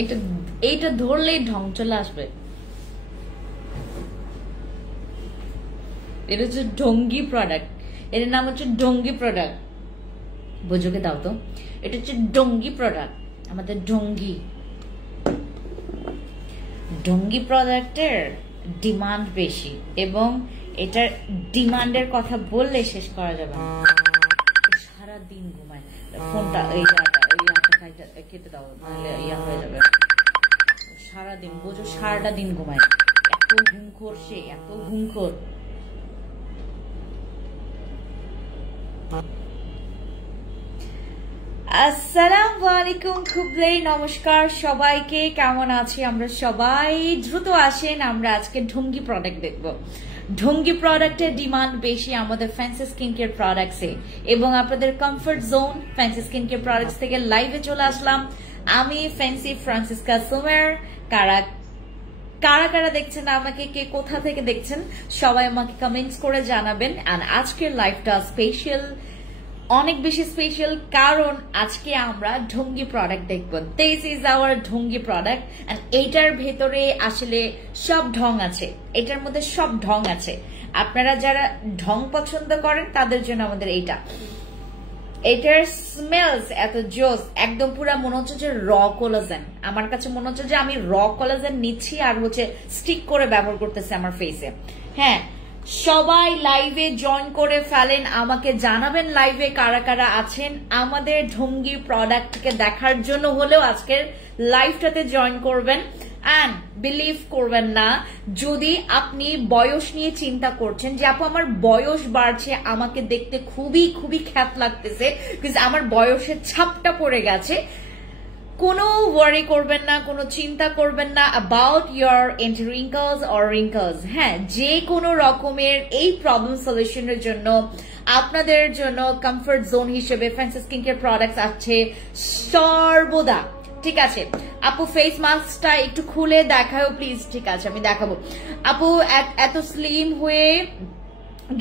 এটা এইটা ধরলেই ঢং চলে আসবে। এটা হচ্ছে ঢঙ্গি প্রোডাক্ট, এটার নাম হচ্ছে ঢঙ্গি প্রোডাক্ট। বোঝোকে দাও তো, এটা হচ্ছে ঢঙ্গি প্রোডাক্ট, আমাদের ঢঙ্গি ঢঙ্গি প্রোডাক্টের ডিমান্ড বেশি, এবং এটার ডিমান্ডের কথা বললে শেষ করা যাবে না। সারা দিন ঘুমায় ফোনটা, খেতে দাও নাহলে ইয়া হয়ে যাবে। সারাদিন বোঝো, সারাটা দিন ঘুমায়, এত ঘুমখোর সে, এত ঘুমখোর। আসসালামু আলাইকুম, খুবই নমস্কার সবাইকে, কেমন আছি আমরা সবাই? দ্রুত আসেন, আমরা আজকে ঢঙ্গি প্রোডাক্ট দেখবো। ঢঙ্গি প্রোডাক্টের ডিমান্ড বেশি আমাদের ফ্যান্সি স্কিন কেয়ার প্রোডাক্টসে, এবং আপনাদের comfort zone fancy skin care products থেকে লাইভে চলে আসলাম। আমি ফ্যান্সি ফ্রান্সিসকা সুমের। কারা কারা কারা দেখছেন আমাকে, কে কোথা থেকে দেখছেন, সবাই আমাকে কমেন্টস করে জানাবেন। আর আজকের লাইভটা স্পেশাল, অনেক বেশি স্পেশাল, কারণ আজকে আমরা ঢঙ্গি প্রোডাক্ট দেখবো। দিস ইজ আওয়ার ঢঙ্গি প্রোডাক্ট, এন্ড এইটার ভেতরে আসলে সব ঢং আছে, এটার মধ্যে সব ঢং আছে। আপনারা যারা ঢং পছন্দ করেন তাদের জন্য আমাদের এইটা। এটার স্মেলস এত জোস, একদম পুরা মনে হচ্ছে যে র কোলাজেন। আমার কাছে মনে হচ্ছে যে আমি র কোলাজেন নিচ্ছি আর হচ্ছে স্টিক করে ব্যবহার করতেছি আমার ফেসে। হ্যাঁ, সবাই লাইভে জয়েন করে ফেলেন, আমাকে জানাবেন লাইভে কারা কারা আছেন। আমাদের ঢঙ্গি প্রোডাক্টকে দেখার জন্য হলেও আজকের লাইভটাতে জয়েন করবেন। অ্যান্ড বিলিভ করবেন না, যদি আপনি বয়স নিয়ে চিন্তা করছেন যে আপু আমার বয়স বাড়ছে, আমাকে দেখতে খুবই খুবই খ্যাত লাগতেছে, বিকজ আমার বয়সের ছাপটা পড়ে গেছে, কোনো ওয়ারি করবেন না, কোনো চিন্তা করবেন না about your anti wrinkles or wrinkles. হ্যাঁ, যে কোনো রকমের এই প্রবলেম সলিউশনের জন্য আপনাদের জন্য কমফর্ট জোন হিসেবে ফ্যান্সি স্কিন কেয়ার প্রোডাক্টস আছে সর্বদা। ঠিক আছে আপু, ফেস মাস্কটা একটু খুলে দেখাও প্লিজ। ঠিক আছে, আমি দেখাবো। আপু এত স্লিম হয়ে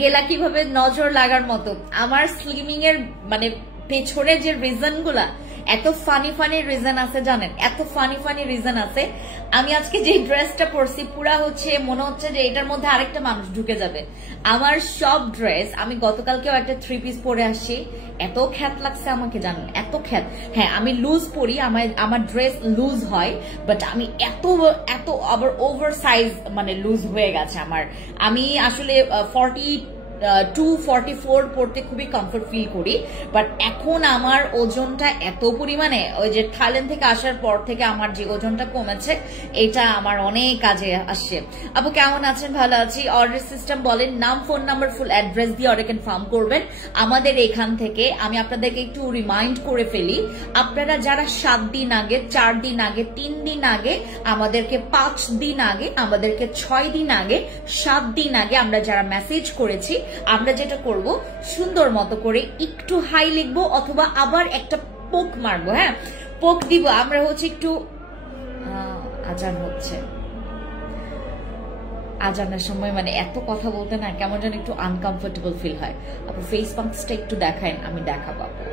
গেলা কিভাবে, নজর লাগার মতো। আমার স্লিমিং এর মানে পেছনে যে রিজন গুলা, এত ফানি ফানি রিজন আছে জানেন, এত ফানি ফানি রিজন আছে। আমি আজকে যে ড্রেসটা পরছি পুরা হচ্ছে মনে হচ্ছে যে এটার মধ্যে আরেকটা মানুষ ঢুকে যাবে। আমার সব ড্রেস, আমি গতকালকেও একটা 3 পিস পরে আসছি, এত খ্যাত লাগছে আমাকে জানেন, এত খ্যাত। হ্যাঁ, আমি লুজ পরি, আমার ড্রেস লুজ হয়, বাট আমি এত এত আবার ওভার সাইজ মানে লুজ হয়ে গেছে আমার। আমি আসলে 42-44 পড়তে খুবই কমফর্ট ফিল করি, বাট এখন আমার ওজনটা এত পরিমাণে, ওই যে থাইল্যান্ড থেকে আসার পর থেকে আমার যে ওজনটা কমেছে, এটা আমার অনেক কাজে আসছে। আপু কেমন আছেন? ভালো আছি। অর্ডার সিস্টেম বলেন, নাম, ফোন নাম্বার, ফুল অ্যাড্রেস দিয়ে অর্ডার কনফার্ম করবেন আমাদের এখান থেকে। আমি আপনাদেরকে একটু রিমাইন্ড করে ফেলি, আপনারা যারা 7 দিন আগে, 4 দিন আগে, 3 দিন আগে, আমাদেরকে 5 দিন আগে, আমাদেরকে 6 দিন আগে, 7 দিন আগে আমরা যারা মেসেজ করেছি, আমরা যেটা করব সুন্দর মতো করে একটু হাই লিখবো, অথবা আবার একটা পোক মারবো। হ্যাঁ, পোক দিব আমরা হচ্ছে একটু। আজান হচ্ছে, আজানের সময় মানে এত কথা বলতে না কেমন যেন একটু আনকমফোর্টেবল ফিল হয়। আপু ফেস মাস্কটা একটু দেখায়, আমি দেখাবো আপু।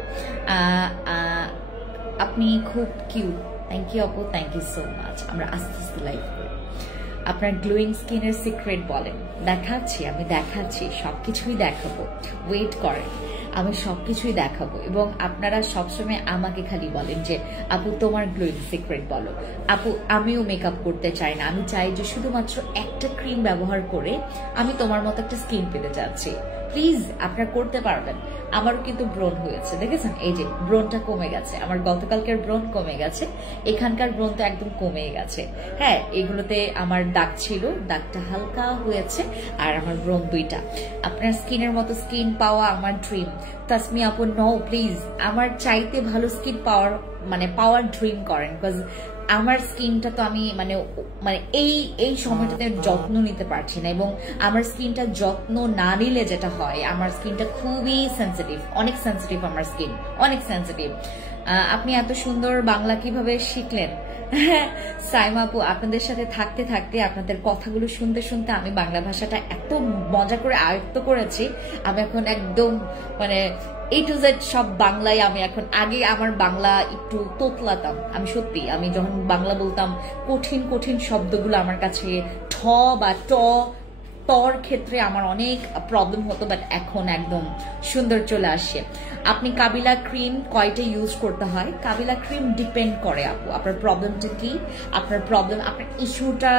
আপনি খুব কিউট, থ্যাংক ইউ আপু, থ্যাংক ইউ সো মাচ। আমরা আস্তে আস্তে লাইভ করি। আপনার গ্লোয়িং স্কিনের সিক্রেট বলেন। দেখাচ্ছি, আমি দেখাচ্ছি, সবকিছুই দেখাবো, ওয়েট করেন, আমি সবকিছুই দেখাবো। এবং আপনারা সবসময় আমাকে খালি বলেন যে আপু তোমার গ্লোয়িং সিক্রেট বলো। আপু আমিও মেকআপ করতে চাই না, আমি চাই যে শুধুমাত্র একটা ক্রিম ব্যবহার করে আমি তোমার মতো একটা স্কিন পেতে চাচ্ছি। প্লিজ আপনারা করতে পারবেন। আমারও কিন্তু ব্রণ হয়েছে, দেখেছেন, এই যে ব্রণটা কমে গেছে, আমার গতকালকের ব্রণ কমে গেছে, এখানকার ব্রণ তো একদম কমে গেছে। হ্যাঁ, এগুলোতে আমার দাগ ছিল, দাগটা হালকা হয়েছে, আর আমার ব্রণ 2টা। আপনার স্কিনের মতো স্কিন পাওয়া আমার ড্রিম। তাসমি আপু নো প্লিজ, আমার চাইতে ভালো স্কিন পাওয়ার ড্রিম করেন, বিকজ আমার স্কিনটা তো আমি মানে এই সময়টাতে যত্ন নিতে পারছি না, এবং আমার স্কিনটা যত্ন না নিলে যেটা হয়, আমার স্কিনটা খুবই সেন্সিটিভ, অনেক সেন্সিটিভ, আমার স্কিন অনেক সেন্সিটিভ। আপনি এত সুন্দর বাংলা কিভাবে শিখলেন? সাইমা আপু, আপনাদের সাথে থাকতে থাকতে আপনাদের কথাগুলো শুনতে শুনতে আমি বাংলা ভাষাটা এত মজা করে আয়ত্ত করেছি, আমি এখন একদম মানে A to Z সব বাংলায় আমি এখন, আগে আমার বাংলা একটু তোতলাতাম, আমি সত্যি আমি যখন বাংলা বলতাম কঠিন কঠিন শব্দগুলো আমার কাছে ঠ বা তর ক্ষেত্রে আমার অনেক প্রবলেম হতো, বাট এখন একদম সুন্দর চলে আসে। আপনি কাবিলা ক্রিম কয়টা ইউজ করতে হয়? কাবিলা ক্রিম ডিপেন্ড করে আপু, আপনার প্রবলেমটা কি, আপনার প্রবলেম, আপনার ইস্যুটা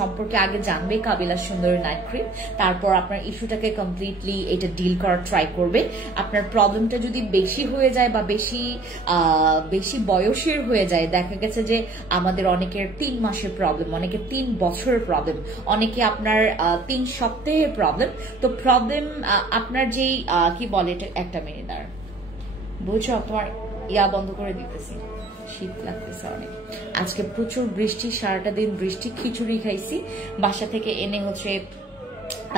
সম্পর্কে আগে জানবে কাবিলা সুন্দরী নাইট ক্রিম, তারপর আপনার ইস্যুটাকে কমপ্লিটলি এটা ডিল করার ট্রাই করবে। আপনার প্রবলেমটা যদি বেশি হয়ে যায় বা বেশি বয়সের হয়ে যায়, দেখা গেছে যে আমাদের অনেকের 3 মাসের প্রবলেম, অনেকে 3 বছরের প্রবলেম, অনেকে আপনার 3 সপ্তাহের প্রবলেম, তো প্রবলেম আপনার যেই কি বলে এটা, একটা মিনিট আর বুঝছো, তোমার ইয়া বন্ধ করে দিতেছি, শীত লাগতেছে অনেক, আজকে প্রচুর বৃষ্টি, সারাটা দিন বৃষ্টি, খিচুড়ি খাইছি বাসা থেকে এনে, হচ্ছে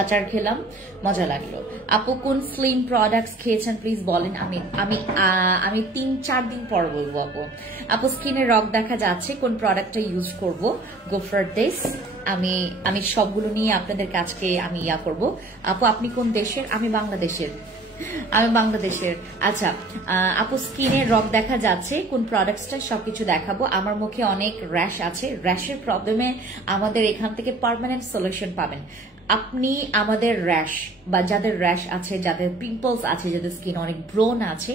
আচার খেলাম, মজা লাগলো। আপু কোন স্লিম প্রোডাক্টস খেয়েছেন প্লিজ বলেন, আমি 3-4 দিন পর বলবো। আপু স্কিনে রক দেখা যাচ্ছে, কোন প্রোডাক্টটা ইউজ করব? Go for this. আমি সবগুলো নিয়ে আপনাদেরকে আজকে আমি ইয়া করব। আপু আপনি কোন দেশের? আমি বাংলাদেশের। আচ্ছা আপু স্কিনে রক দেখা যাচ্ছে, কোন প্রোডাক্টসটা, সবকিছু দেখাবো। আমার মুখে অনেক র্যাশ আছে, র্যাশের প্রবলেমে আমাদের এখান থেকে পার্মানেন্ট সলিউশন পাবেন। আপনি আমাদের র্যাশ বা যাদের র্যাশ আছে, যাদের পিম্পলস আছে, যাদের স্কিন অনেক ব্রোন আছে,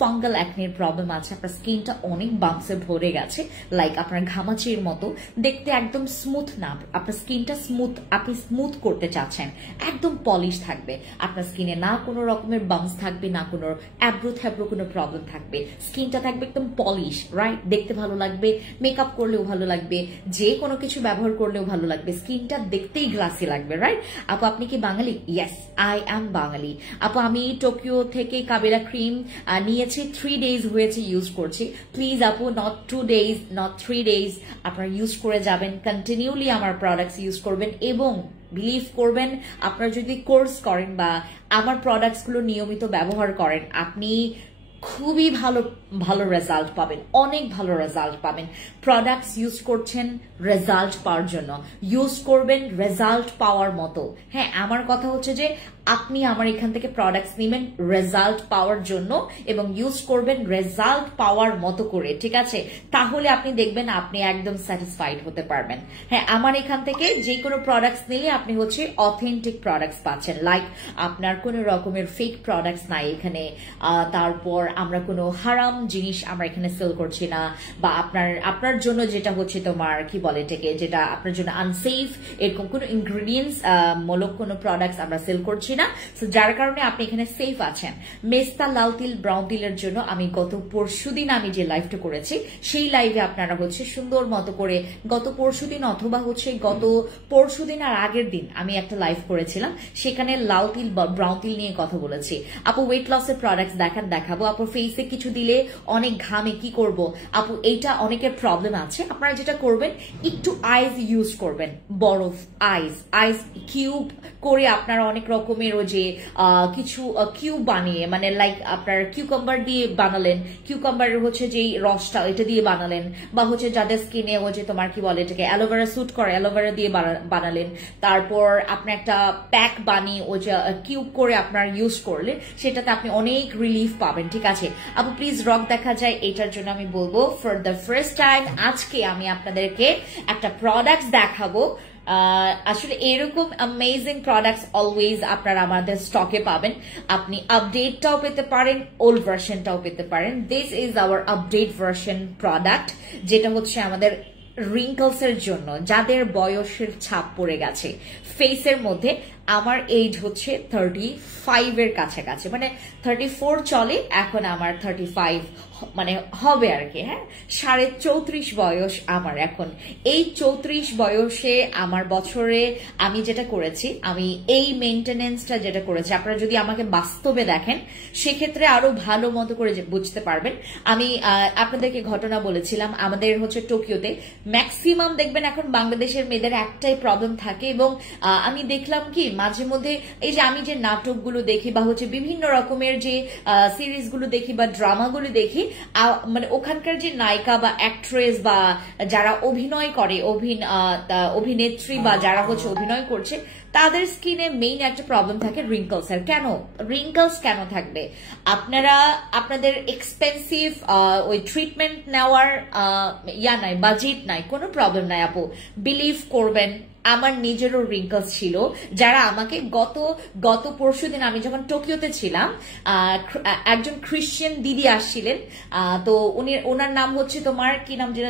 ফাঙ্গাল অ্যাকনির প্রবলেম আছে, আপনার স্কিনটা অনেক বাম্পসে ভরে গেছে, লাইক আপনার ঘামাচির মতো দেখতে, একদম স্মুথ না, আপনার স্কিনটা স্মুথ, আপনি স্মুথ করতে চাচ্ছেন, একদম পলিশ থাকবে আপনার স্কিনে, না কোনো রকমের বাম্পস থাকবে, না কোনো অ্যাব্রো থ্যাব্রো কোনো প্রবলেম থাকবে, স্কিনটা থাকবে একদম পলিশ, রাইট, দেখতে ভালো লাগবে, মেকআপ করলেও ভালো লাগবে, যে কোনো কিছু ব্যবহার করলেও ভালো লাগবে, স্কিনটা দেখতেই গ্লাসি লাগবে, রাইট। আপু আপনি কি বাঙালি? ইয়েস, আই অ্যাম বাঙালি। আপু আমি টোকিও থেকে কাবিলা ক্রিম নিয়ে 3 days হয়েছে ইউজ করছি। প্লিজ আপু নট 2 days, নট 3 days, আপনারা ইউজ করে যাবেন, কন্টিনিউলি আমার প্রোডাক্টস ইউজ করবেন, এবং বিলিভ করবেন আপনারা যদি কোর্স করেন বা আমার প্রোডাক্টস গুলো নিয়মিত ব্যবহার করেন, আপনি খুবই ভালো রেজাল্ট পাবেন, অনেক ভালো রেজাল্ট পাবেন। প্রোডাক্টস ইউজ করছেন রেজাল্ট পাওয়ার জন্য, ইউজ করবেন রেজাল্ট পাওয়ার মতো। হ্যাঁ, আমার কথা হচ্ছে যে আপনি আমার এখান থেকে প্রোডাক্টস নেবেন রেজাল্ট পাওয়ার জন্য এবং ইউজ করবেন রেজাল্ট পাওয়ার মতো করে, ঠিক আছে? তাহলে আপনি দেখবেন আপনি একদম স্যাটিসফাইড হতে পারবেন। হ্যাঁ, আমার এখান থেকে যে কোনো প্রোডাক্টস নিলে আপনি হচ্ছে অথেন্টিক প্রোডাক্টস পাচ্ছেন, লাইক আপনার কোনো রকমের ফেক প্রোডাক্টস নাই এখানে, তারপর আমরা কোনো হারাম জিনিস আমরা এখানে সেল করছি না, বা আপনার জন্য যেটা হচ্ছে তোমার কি বলে এটাকে, যেটা আপনার জন্য আনসেফ, এরকম কোনো ইনগ্রিডিয়েন্টস মূলক কোনো প্রোডাক্টস আমরা সেল করছি না, সো যার কারণে আপনি এখানে সেফ আছেন। মেস্তা লাল তিল ব্রাউন তিলের জন্য আমি গত পরশুদিন আমি যে লাইভটা করেছি, সেই লাইভে আপনারা হচ্ছে সুন্দর মতো করে, গত পরশুদিন অথবা হচ্ছে গত পরশুদিন আর আগের দিন আমি একটা লাইভ করেছিলাম, সেখানে লাল তিল ব্রাউন তিল নিয়ে কথা বলেছি। আপু ওয়েট লসের প্রোডাক্টস দেখাবো। আপু ফেসে কিছু দিলে অনেক ঘামে, কি করব? আপু এইটা অনেকের প্রবলেম আছে, আপনারা যেটা করবেন একটু আইস ইউজ করবেন, বরফ আইস কিউব করে আপনারা অনেক রকমের ও যে কিছু কিউব বানিয়ে, মানে লাইক আপনার কিউকাম্বার দিয়ে বানালেন, কিউকাম্বারের হচ্ছে যে রসটা এটা দিয়ে বানালেন, বা হচ্ছে যাদের স্কিনে হচ্ছে তোমার কি বলে এটাকে অ্যালোভেরা স্যুট করে, অ্যালোভেরা দিয়ে বানালেন, তারপর আপনি একটা প্যাক বানিয়ে ও যে কিউব করে আপনার ইউজ করলে সেটাতে আপনি অনেক রিলিফ পাবেন, ঠিক আছে? আপু প্লিজ রক দেখা যায়, এটার জন্য আমি বলবো ফর দ্য ফার্স্ট টাইম আজকে আমি আপনাদেরকে একটা প্রোডাক্টস দেখাবো। আসলে এরকম অ্যামেজিং প্রোডাক্টস অলওয়েজ আপনারা আমাদের স্টকে পাবেন, আপনি আপডেটটাও পেতে পারেন, ওল্ড ভার্সনটাও পেতে পারেন। This is hour update version product, যেটা হচ্ছে আমাদের রিঙ্কলস এর জন্য, যাদের বয়সের ছাপ পড়ে গেছে ফেসের মধ্যে। আমার এজ হচ্ছে 35 এর কাছাকাছি, মানে 34 চলে, এখন আমার 35 মানে হবে আর কি। হ্যাঁ, 34.5 বয়স আমার এখন। এই 34 বয়সে আমার বছরে আমি যেটা করেছি, আমি এই মেনটেনেন্সটা যেটা করেছি, আপনারা যদি আমাকে বাস্তবে দেখেন সেক্ষেত্রে আরো ভালো মতো করে বুঝতে পারবেন। আমি আপনাদেরকে ঘটনা বলেছিলাম, আমাদের হচ্ছে টোকিওতে ম্যাক্সিমাম দেখবেন এখন বাংলাদেশের মেয়েদের একটাই প্রবলেম থাকে, এবং আমি দেখলাম কি মাঝে মধ্যে এই যে আমি যে নাটকগুলো দেখি বা হচ্ছে বিভিন্ন রকমের যে সিরিজগুলো দেখি বা ড্রামাগুলো দেখি, মানে ওখানকার যে নায়িকা বা অ্যাক্ট্রেস বা যারা অভিনয় করে, অভিনেত্রী বা যারা হচ্ছে অভিনয় করছে, তাদের স্কিনে মেইন একটা প্রবলেম থাকে রিঙ্কলস এর। কেন রিঙ্কলস কেন থাকবে? আপনারা আপনাদের এক্সপেন্সিভ ওই ট্রিটমেন্ট নেওয়ার নাই, বাজেট নাই, কোনো প্রবলেম নাই আপু, বিলিভ করবেন আমার নিজেরও রিঙ্কলস ছিল। যারা আমাকে গত পরশুদিন আমি যখন টোকিওতে ছিলাম, একজন খ্রিস্টান দিদি আসছিলেন, তো ওনার নাম হচ্ছে তোমার কি নাম যেন,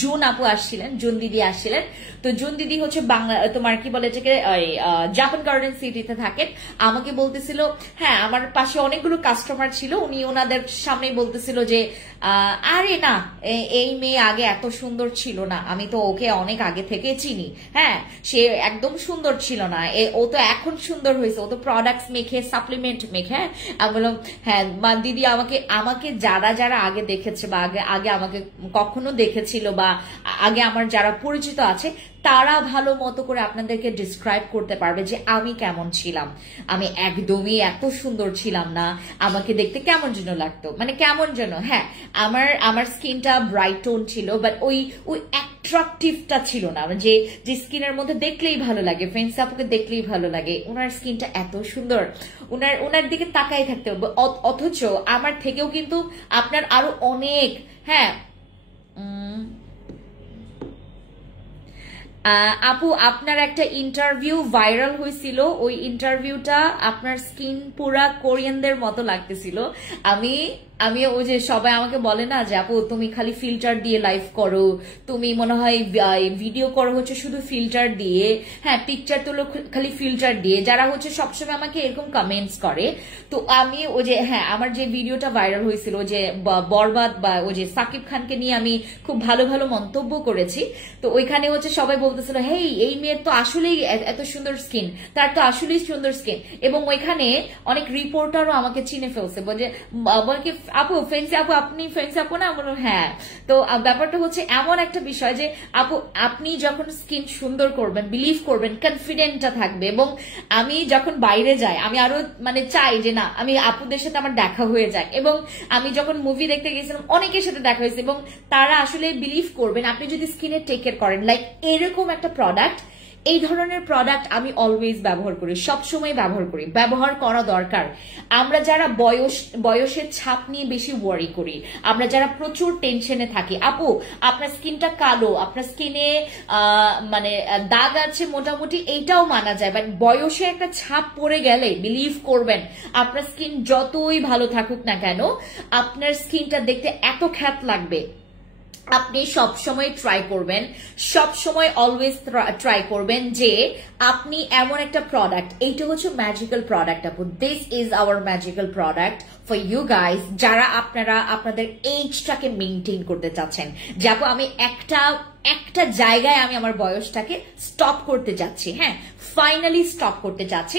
জুন আপু আসছিলেন, জুন দিদি আসছিলেন। তো জুন দিদি হচ্ছে বাংলা তোমার কি বলে এটাকে জাপান গার্ডেন সিটিতে থাকেন। আমাকে বলতেছিল, হ্যাঁ আমার পাশে অনেকগুলো কাস্টমার ছিল, উনি ওনাদের সামনে বলতেছিল যে আরে না, এই মেয়ে আগে এত সুন্দর ছিল না, আমি তো ওকে অনেক আগে থেকে চিনি, হ্যাঁ সে একদম সুন্দর ছিল না, ও তো এখন সুন্দর হয়েছে, ও তো প্রোডাক্টস মেখে, সাপ্লিমেন্ট মেখে। হ্যাঁ আমি বললাম হ্যাঁ দিদি, আমাকে যারা আগে দেখেছে বা আগে আমাকে কখনো দেখেছিল বা আগে আমার যারা পরিচিত আছে, তারা ভালো মতো করে আপনাদেরকে ডিসক্রাইব করতে পারবে যে আমি কেমন ছিলাম। আমি একদমই এত সুন্দর ছিলাম না, আমাকে দেখতে কেমন যেন লাগতো, মানে কেমন যেন, হ্যাঁ আমার স্কিনটা ব্রাইট টোন ছিল, বাট ওই অ্যাট্রাকটিভটা ছিল না, যে স্কিনের মধ্যে দেখলেই ভালো লাগে, ফ্রেন্ডস আপুকে দেখলেই ভালো লাগে, ওনার স্কিনটা এত সুন্দর, ওনার দিকে তাকাই থাকতে হবে। অথচ আমার থেকেও কিন্তু আপনার আরো অনেক, হ্যাঁ আপু আপনার একটা ইন্টারভিউ ভাইরাল হয়েছিল, ওই ইন্টারভিউটা আপনার স্কিন পুরা কোরিয়ানদের মতো লাগতেছিল। আমি ওই যে সবাই আমাকে বলে না যে আপু তুমি খালি ফিল্টার দিয়ে লাইভ করো, তুমি মনে হয় ভিডিও করো হচ্ছে শুধু ফিল্টার দিয়ে, হ্যাঁ পিকচার তোলো খালি ফিল্টার দিয়ে, যারা হচ্ছে সবসময় আমাকে এরকম কমেন্টস করে। তো আমি ওই যে হ্যাঁ আমার যে ভিডিওটা ভাইরাল হয়েছিল, যে বরবাদ বা ওই যে সাকিব খানকে নিয়ে আমি খুব ভালো ভালো মন্তব্য করেছি, তো ওইখানে হচ্ছে সবাই বলতেছিল হেই এই মেয়ের তো আসলেই এত সুন্দর স্কিন, তার তো আসলেই সুন্দর স্কিন। এবং ওইখানে অনেক রিপোর্টারও আমাকে চিনে ফেলছে, বলে কি আপু ফেন্সি আপু, আপনি ফেন্সি আপু না? বলুন হ্যাঁ। তো ব্যাপারটা হচ্ছে এমন একটা বিষয় যে আপু আপনি যখন স্কিন সুন্দর করবেন, বিলিভ করবেন, কনফিডেন্টটা থাকবে। এবং আমি যখন বাইরে যাই, আমি আরো মানে চাই যে না আমি আপুদের সাথে আমার দেখা হয়ে যাক। এবং আমি যখন মুভি দেখতে গেছিলাম অনেকের সাথে দেখা হয়েছে, এবং তারা আসলে বিলিভ করবেন আপনি যদি স্কিনে টেক কেয়ার করেন, লাইক এরকম একটা প্রোডাক্ট, এই ধরনের প্রোডাক্ট আমি অলওয়েজ ব্যবহার করি, সবসময় ব্যবহার করি, ব্যবহার করা দরকার। আমরা যারা বয়সের ছাপ নিয়ে বেশি ওয়ারি করি, আমরা যারা প্রচুর টেনশনে থাকি, আপু আপনার স্কিনটা কালো, আপনার স্কিনে মানে দাগ আছে মোটামুটি, এইটাও মানা যায়, বাট বয়সে একটা ছাপ পড়ে গেলে বিলিভ করবেন আপনার স্কিন যতই ভালো থাকুক না কেন, আপনার স্কিনটা দেখতে এত খ্যাত লাগবে। আপনি সবসময় ট্রাই করবেন, সবসময় অলওয়েজ ট্রাই করবেন যে আপনি এমন একটা প্রোডাক্ট, এইটা হচ্ছে ম্যাজিক্যাল প্রোডাক্ট আপু, this is our magical product for you guys, যারা আপনারা আপনাদের এইজটাকে মেনটেন করতে চাচ্ছেন, যে আপু আমি একটা জায়গায় আমি আমার বয়সটাকে স্টপ করতে যাচ্ছি, হ্যাঁ ফাইনালি স্টপ করতে যাচ্ছি।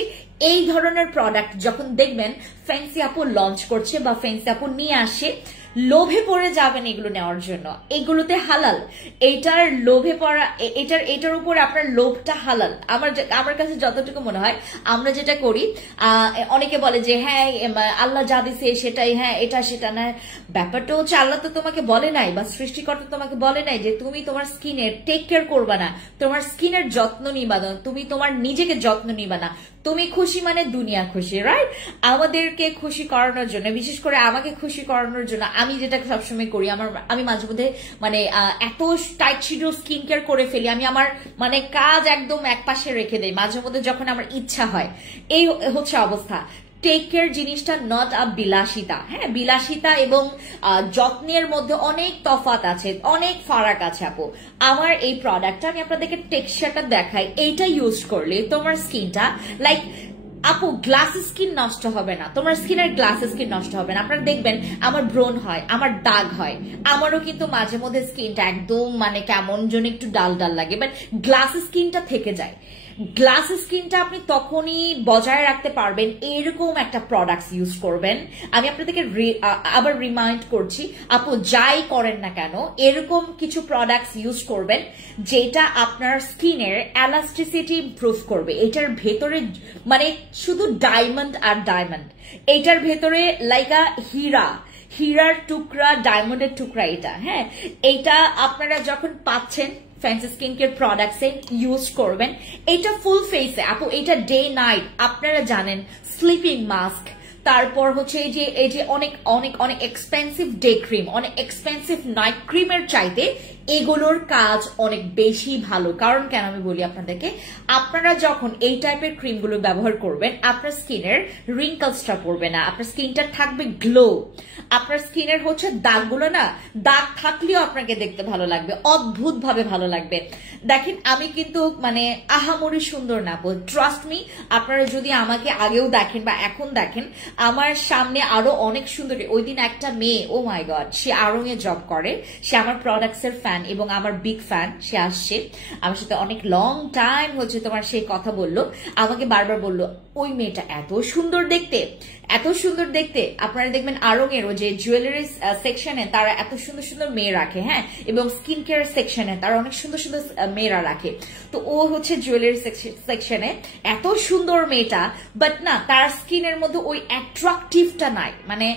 এই ধরনের প্রোডাক্ট যখন দেখবেন ফ্যান্সি আপু লঞ্চ করছে বা ফ্যান্সি আপু নিয়ে আসে, লোভে পড়ে যাবেন এগুলো নেওয়ার জন্য। এগুলোতে হালাল, এইটার লোভে পড়া, এটার উপর আপনার লোভটা হালাল। আমার কাছে যতটুকু মনে হয়, আমরা যেটা করি, অনেকে বলে যে হ্যাঁ আল্লাহ যা দিছে সেটাই, হ্যাঁ এটা সেটা না। ব্যাপারটা হচ্ছে আল্লাহ তো তোমাকে বলে নাই বা সৃষ্টিকর্তা তোমাকে বলে নাই যে তুমি তোমার স্কিনের টেক কেয়ার করবা না, তোমার স্কিনের যত্ন নিবা না, তুমি তোমার নিজেকে যত্ন নিবা না। তুমি খুশি মানে দুনিয়া খুশি, রাইট? আমাদেরকে খুশি করানোর জন্য, বিশেষ করে আমাকে খুশি করানোর জন্য আমি যেটা সবসময় করি, আমি মাঝে মধ্যে মানে এত টাইট শিডিউল স্কিন কেয়ার করে ফেলি, আমি আমার মানে কাজ একদম এক পাশে রেখে দেই মাঝে মধ্যে যখন আমার ইচ্ছা হয়। এই হচ্ছে অবস্থা। টেক কেয়ার জিনিসটা নট আ বিলাসিতা, হ্যাঁ বিলাসিতা এবং যত্নের মধ্যে অনেক তফাৎ আছে, অনেক ফারাক আছে আপু। আমার এই প্রোডাক্টটা আমি আপনাদেরকে টেক্সচারটা দেখাই, এইটা ইউজ করলে তোমার স্কিনটা লাইক আপু গ্লাস স্কিন নষ্ট হবে না, তোমার স্কিনের গ্লাস স্কিন নষ্ট হবে না। আপনারা দেখবেন আমার ব্রণ হয়, আমার দাগ হয়, আমারও কিন্তু মাঝে মধ্যে স্কিনটা একদম মানে কেমন যেন একটু ডাল ডাল লাগে, বাট গ্লাস স্কিনটা থেকে যায়। গ্লাস স্কিনটা আপনি তখনই বজায় রাখতে পারবেন এরকম একটা প্রোডাক্টস ইউজ করবেন। আমি আপনাদেরকে আবার রিমাইন্ড করছি, আপু যাই করেন না কেন এরকম কিছু প্রোডাক্টস ইউজ করবেন যেটা আপনার স্কিনের এলাস্টিসিটি ইমপ্রুভ করবে। এটার ভেতরে মানে শুধু ডায়মন্ড আর ডায়মন্ড, এটার ভেতরে লাইকা হীরার টুকরা, ডায়মন্ডের টুকরা এটা। হ্যাঁ, এটা আপনারা যখন পাচ্ছেন ফ্যান্সি স্কিন কেয়ার প্রোডাক্টসে ইউজ করবেন। এটা ফুল ফেসে আপু, এটা ডে নাইট আপনারা জানেন স্লিপিং মাস্ক, তারপর হচ্ছে এই যে অনেক অনেক অনেক এক্সপেন্সিভ ডে ক্রিম, অনেক এক্সপেন্সিভ নাইট ক্রিমের চাইতে এগুলোর কাজ অনেক বেশি ভালো। কারণ কেন আমি বলি আপনাদেরকে, আপনারা যখন এই টাইপের ক্রিমগুলো ব্যবহার করবেন আপনার স্কিনের রিঙ্কলসটা পড়বে না, আপনার স্কিনটা থাকবে গ্লো, আপনার স্কিনের হচ্ছে দাগগুলো না, দাগ থাকলেও আপনাকে দেখতে ভালো লাগবে, অদ্ভুত ভাবে ভালো লাগবে। দেখেন আমি কিন্তু মানে আহামরি সুন্দর না, ট্রাস্ট মি, আপনারা যদি আমাকে আগেও দেখেন বা এখন দেখেন, আমার সামনে আরো অনেক সুন্দর। ওই দিন একটা মেয়ে, ও মাই গড, সে আড়ং-এ জব করে, সে আমার প্রোডাক্টস এর ফ্যান এবং আমার বিগ ফ্যান। সে আসছে আমার সাথে অনেক লং টাইম হচ্ছে তোমার সেই কথা বললো, আমাকে বারবার বললো ওই মেয়েটা এত সুন্দর দেখতে, এত সুন্দর দেখতে। আপনারা দেখবেন আড়ং-এর ওই যে জুয়েলারি সেকশনে তারা এত সুন্দর সুন্দর মেয়ে রাখে, হ্যাঁ, এবং স্কিন কেয়ার সেকশনে তারা অনেক সুন্দর সুন্দর মেয়েরা রাখে। তো ও হচ্ছে জুয়েলারি সেকশনে এত সুন্দর মেয়েটা, বাট না তার স্কিনের মধ্যে ওই অ্যাট্রাকটিভটা নাই। মানে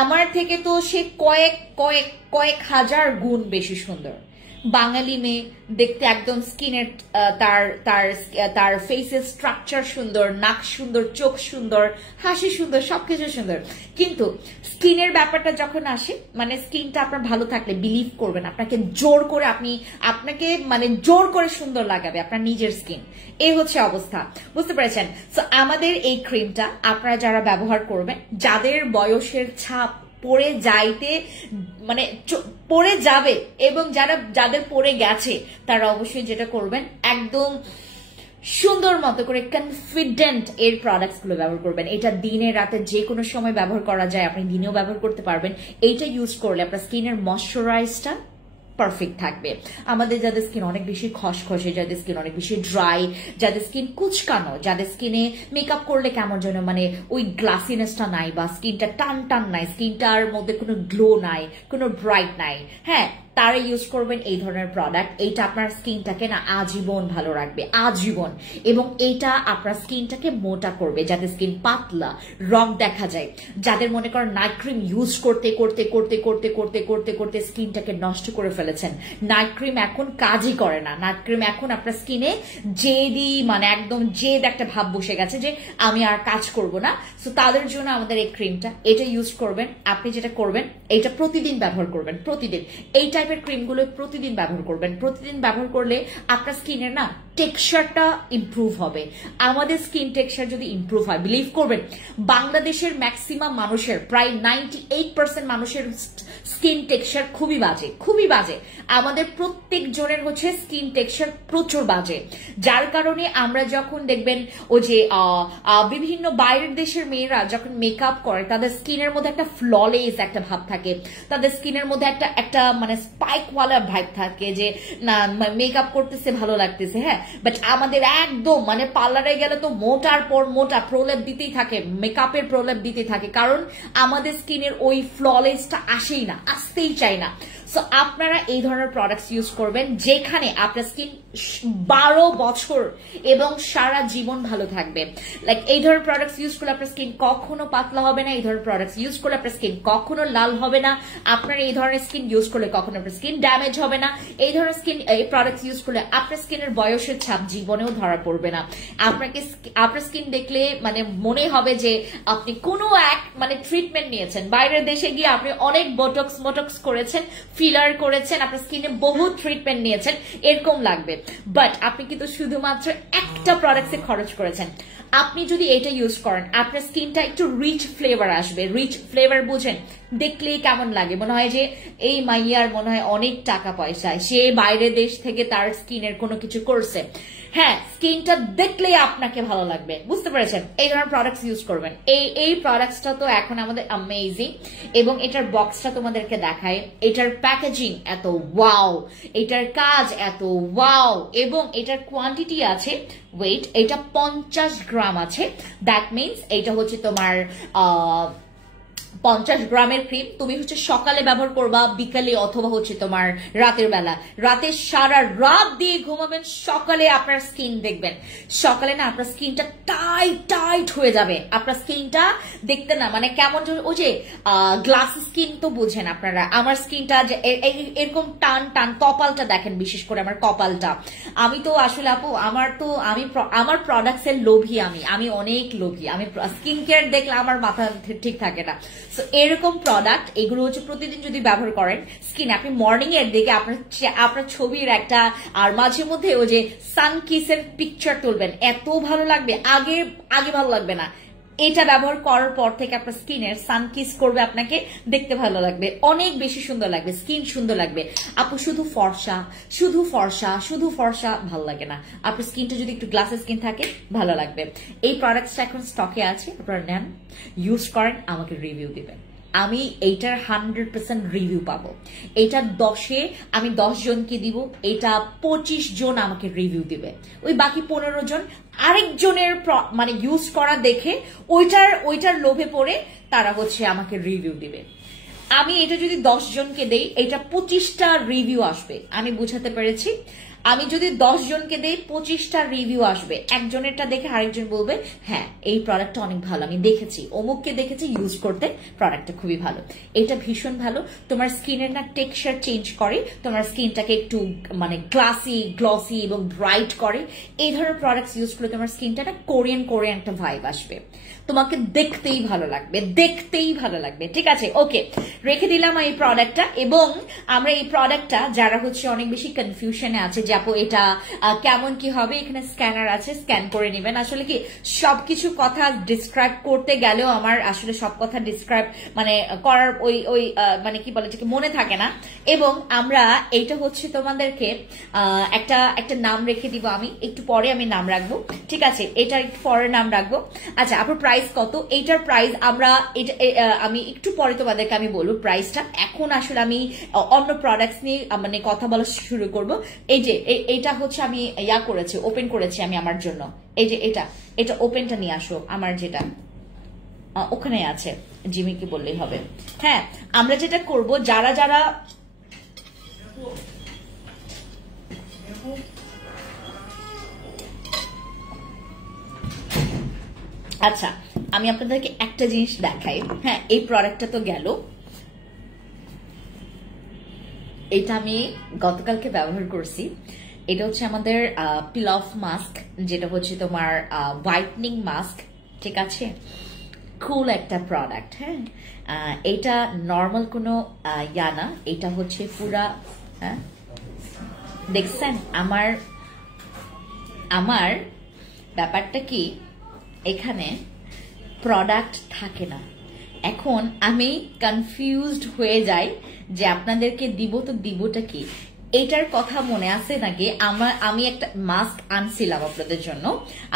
আমার থেকে তো সে কয়েক কয়েক কয়েক হাজার গুণ বেশি সুন্দর। বাঙালি মেয়ে, দেখতে একদম স্কিনের তার তার তার ফেসের স্ট্রাকচার সুন্দর, নাক সুন্দর, চোখ সুন্দর, হাসি সুন্দর, সবকিছু সুন্দর। কিন্তু স্কিনের ব্যাপারটা যখন আসে, মানে স্কিনটা আপনার ভালো থাকলে বিলিভ করবেন আপনাকে জোর করে আপনাকে মানে জোর করে সুন্দর লাগাবে আপনার নিজের স্কিন। এই হচ্ছে অবস্থা, বুঝতে পেরেছেন? সো আমাদের এই ক্রিমটা আপনারা যারা ব্যবহার করবেন, যাদের বয়সের ছাপ পড়ে যাইতে মানে পড়ে যাবে এবং যাদের পড়ে গেছে তারা অবশ্যই যেটা করবেন, একদম সুন্দর মতো করে কনফিডেন্ট এর প্রোডাক্টস গুলো ব্যবহার করবেন। এটা দিনে রাতে যে কোনো সময় ব্যবহার করা যায়, আপনি দিনেও ব্যবহার করতে পারবেন। এইটা ইউজ করলে আপনার স্কিনের ময়শ্চারাইজটা পারফেক্ট থাকবে। আমাদের যাদের স্কিন অনেক বেশি খসখসে, যাদের স্কিন অনেক বেশি ড্রাই, যাদের স্কিন কুচকানো, যাদের স্কিনে মেকআপ করলে কেমন যেন মানে ওই গ্লাসিনেসটা নাই, বা স্কিনটা টান টান নাই, স্কিনটার মধ্যে কোনো গ্লো নাই, কোনো ব্রাইট নাই, হ্যাঁ, তারা ইউজ করবেন এই ধরনের প্রোডাক্ট। এইটা আপনার স্কিনটাকে না আজীবন ভালো রাখবে, আজীবন। এবং এইটা আপনার স্কিনটাকে মোটা করবে, যাদের স্কিন পাতলা, রং দেখা যায়, যাদের মনে করেন নাইট ক্রিম ইউজ করতে করতে করতে করতে করতে করতে করতে স্কিনটাকে নষ্ট করে ফেলেছেন, নাইট ক্রিম এখন কাজই করে না, নাইট ক্রিম এখন আপনার স্কিনে জেদি মানে একদম জেদ একটা ভাব বসে গেছে যে আমি আর কাজ করব না। সো তাদের জন্য আমাদের এই ক্রিমটা, এটা ইউজ করবেন। আপনি যেটা করবেন, এটা প্রতিদিন ব্যবহার করবেন, প্রতিদিন এই টাইপের ক্রিমগুলো প্রতিদিন ব্যবহার করবেন। প্রতিদিন ব্যবহার করলে আপনার স্কিনের না টেক্সচারটা ইমপ্রুভ হবে। আমাদের স্কিন টেক্সচার যদি ইমপ্রুভ হয়, বিলিভ করবেন বাংলাদেশের ম্যাক্সিমাম মানুষের প্রায় 98% মানুষের স্কিন টেক্সচার খুবই বাজে, খুবই বাজে। আমাদের প্রত্যেক জনের হচ্ছে স্কিন টেক্সচার প্রচুর বাজে, যার কারণে আমরা যখন দেখবেন ও যে বিভিন্ন বাইরের দেশের মেয়েরা যখন মেকআপ করে তাদের স্কিনের মধ্যে একটা ফ্ললেস একটা ভাব থাকে, তাদের স্কিনের মধ্যে একটা মানে স্পাইকওয়ালা ভাব থাকে যে না মেকআপ করতেছে ভালো লাগতেছে, হ্যাঁ। বাট আমাদের একদম মানে পার্লারে গেলে তো মোটার পর মোটা প্রলেপ দিতেই থাকে, মেকআপের প্রলেপ দিতেই থাকে, কারণ আমাদের স্কিনের ওই ফ্ললেসটা আসেই না, আসতেই চায় না। সো আপনারা এই ধরনের প্রোডাক্টস ইউজ করবেন যেখানে আপনার স্কিন 12 বছর এবং সারা জীবন ভালো থাকবে। লাইক এই ধরনের প্রোডাক্টস ইউজ করলে আপনার স্কিন কখনো পাতলা হবে না, এই ধরনের প্রোডাক্টস ইউজ করলে আপনার স্কিন কখনো লাল হবে না, আপনার এই ধরনের স্কিন ইউজ করলে কখনো আপনার স্কিন ড্যামেজ হবে না, এই ধরনের এই প্রোডাক্টস ইউজ করলে আপনার স্কিনের বয়সের ছাপ জীবনেও ধরা পড়বে না। আপনার স্কিন দেখলে মানে মনে হবে যে আপনি কোনো এক মানে ট্রিটমেন্ট নিয়েছেন, বাইরের দেশে গিয়ে আপনি অনেক বোটক্স করেছেন, ফিলার করেছেন, আপনার স্কিনে বহু ট্রিটমেন্ট নিয়েছেন, এরকম লাগবে। বাট আপনি কিন্তু শুধুমাত্র একটা প্রোডাক্টে খরচ করেছেন। আপনি যদি এটা ইউজ করেন আপনার স্কিনটা একটু রিচ ফ্লেভার আসবে। রিচ ফ্লেভার বুঝেন, দেখলেই কেমন লাগে, মনে হয় যে এই মাইয়ার মনে হয় অনেক টাকা পয়সা, সে বাইরের দেশ থেকে তার স্কিনের কোনো কিছু করছে। হ্যাঁ, স্কিনটা দেখলেই আপনাকে ভালো লাগবে, বুঝতে পেরেছেন? এই ধরনের প্রোডাক্টস ইউজ করবেন। এই প্রোডাক্টসটা তো এখন আমাদের অ্যামেজিং, এবং এটার বক্সটা তোমাদেরকে দেখায়। এটার প্যাকেজিং এত ওয়াও, এটার কাজ এত ওয়াও, এবং এটার কোয়ান্টিটি আছে, ওয়েট, এটা 50 গ্রাম আছে। দ্যাট মিনস এটা হচ্ছে তোমার 50 গ্রামের ক্রিম। তুমি হচ্ছে সকালে ব্যবহার করবা, বিকালে, অথবা হচ্ছে তোমার রাতের বেলা। রাতে সারা রাত দিয়ে ঘুমাবেন, সকালে আপনার স্কিন দেখবেন, সকালে না আপনার স্কিনটা টাইট টাইট হয়ে যাবে। আপনার স্কিনটা দেখতে না মানে কেমন, ওই যে গ্লাস স্কিন তো বোঝেন আপনারা। আমার স্কিনটা যে এরকম টান টান, কপালটা দেখেন, বিশেষ করে আমার কপালটা। আমি তো আসলে আপু আমার প্রোডাক্টস এর লোভী, আমি অনেক লোভী। আমি স্কিন কেয়ার দেখলে আমার মাথা ঠিক থাকে না। সো এরকম প্রোডাক্ট, এগুলো হচ্ছে প্রতিদিন যদি ব্যবহার করেন স্কিন, আপনি মর্নিং এর দিকে আপনার ছবির একটা, আর মাঝে মধ্যে ওই যে সানকিসের পিকচার তুলবেন, এত ভালো লাগবে। আগে ভালো লাগবে না, এটা ব্যবহার করার পর থেকে আপনার স্কিনের সানকিস করবে, আপনাকে দেখতে ভালো লাগবে, অনেক বেশি সুন্দর লাগবে, স্কিন সুন্দর লাগবে। আপু শুধু ফর্সা ভালো লাগে না, আপনার স্কিনটা যদি একটু গ্লাসের স্কিন থাকে ভালো লাগবে। এই প্রোডাক্টটা এখন স্টকে আছে, আপনারা নেন, ইউজ করেন, আমাকে রিভিউ দিবেন। আমি এইটার 100% রিভিউ পাবো। এটা 10-এ আমি 10 জনকে দিব, এটা 25 জন আমাকে রিভিউ দিবে, ওই বাকি 15 জন আরেকজনের মানে ইউজ করা দেখে ওইটার লোভে পড়ে তারা হচ্ছে আমাকে রিভিউ দিবে। আমি এটা যদি 10 জনকে দেই, এটা 25টা রিভিউ আসবে। আমি বুঝাতে পেরেছি? আমি যদি 10 জনকে দেই, 25টা রিভিউ আসবে। একজনেরটা দেখে আরেকজন বলবে হ্যাঁ এই প্রোডাক্টটা অনেক ভালো, আমি দেখেছি, অমুককে দেখেছি ইউজ করতে, প্রোডাক্টটা খুবই ভালো। এটা ভীষণ ভালো, তোমার স্কিনের না টেক্সচার চেঞ্জ করে, তোমার স্কিনটাকে একটু মানে গ্লসি এবং ব্রাইট করে। এই ধরনের প্রোডাক্টস ইউজ করলে তোমার স্কিনটা না কোরিয়ান একটা ভাইব আসবে, তোমাকে দেখতেই ভালো লাগবে। ঠিক আছে, ওকে, রেখে দিলাম এই প্রোডাক্টটা। এবং আমরা এই প্রোডাক্টটা, যারা হচ্ছে অনেক বেশি কনফিউশনে আছে যে আপু এটা কেমন কি হবে, এখানে স্ক্যানার আছে, স্ক্যান করে নেবেন। আসলে কি সবকিছু কথা ডিসক্রাইব করতে গেলেও আমার আসলে সব কথা ডিসক্রাইব মানে করার ওই মানে কি বলে যে মনে থাকে না। এবং আমরা এইটা হচ্ছে তোমাদেরকে একটা নাম রেখে দিব, আমি একটু পরে আমি নাম রাখবো, ঠিক আছে? এটা একটু পরে নাম রাখবো। আচ্ছা, আপনার প্রাইস কত? এইটার প্রাইস আমি একটু পরে তোমাদেরকে আমি বলবো প্রাইসটা। এখন আসলে আমি অন্য প্রোডাক্টস নিয়ে মানে কথা বলা শুরু করবো। এই যে এটা হচ্ছে আমি ওপেন করেছি আমি আমার জন্য। এই যে এটা ওপেনটা নিয়ে আসো, আমার যেটা ওখানে আছে, জিমিকে বললেই হবে। হ্যাঁ, আমরা যেটা করব, যারা আচ্ছা, আমি আপনাদেরকে একটা জিনিস দেখাই। হ্যাঁ, এই প্রোডাক্টটা তো গেল, এটা আমি গতকালকে ব্যবহার করছি। এটা হচ্ছে আমাদের পিল অফ মাস্ক, যেটা হচ্ছে তোমার হোয়াইটনিং মাস্ক, ঠিক আছে? কুল একটা প্রোডাক্ট। হ্যাঁ, এটা নর্মাল কোনো না, এটা হচ্ছে পুরা, হ্যাঁ দেখছেন আমার ব্যাপারটা কি, এখানে প্রোডাক্ট থাকে না। এখন আমি কনফিউজড হয়ে যাই যে আপনাদেরকে দিবটা কি। এটার কথা মনে আছে নাকি? আমি একটা মাস্ক আনছিলাম আপনাদের জন্য,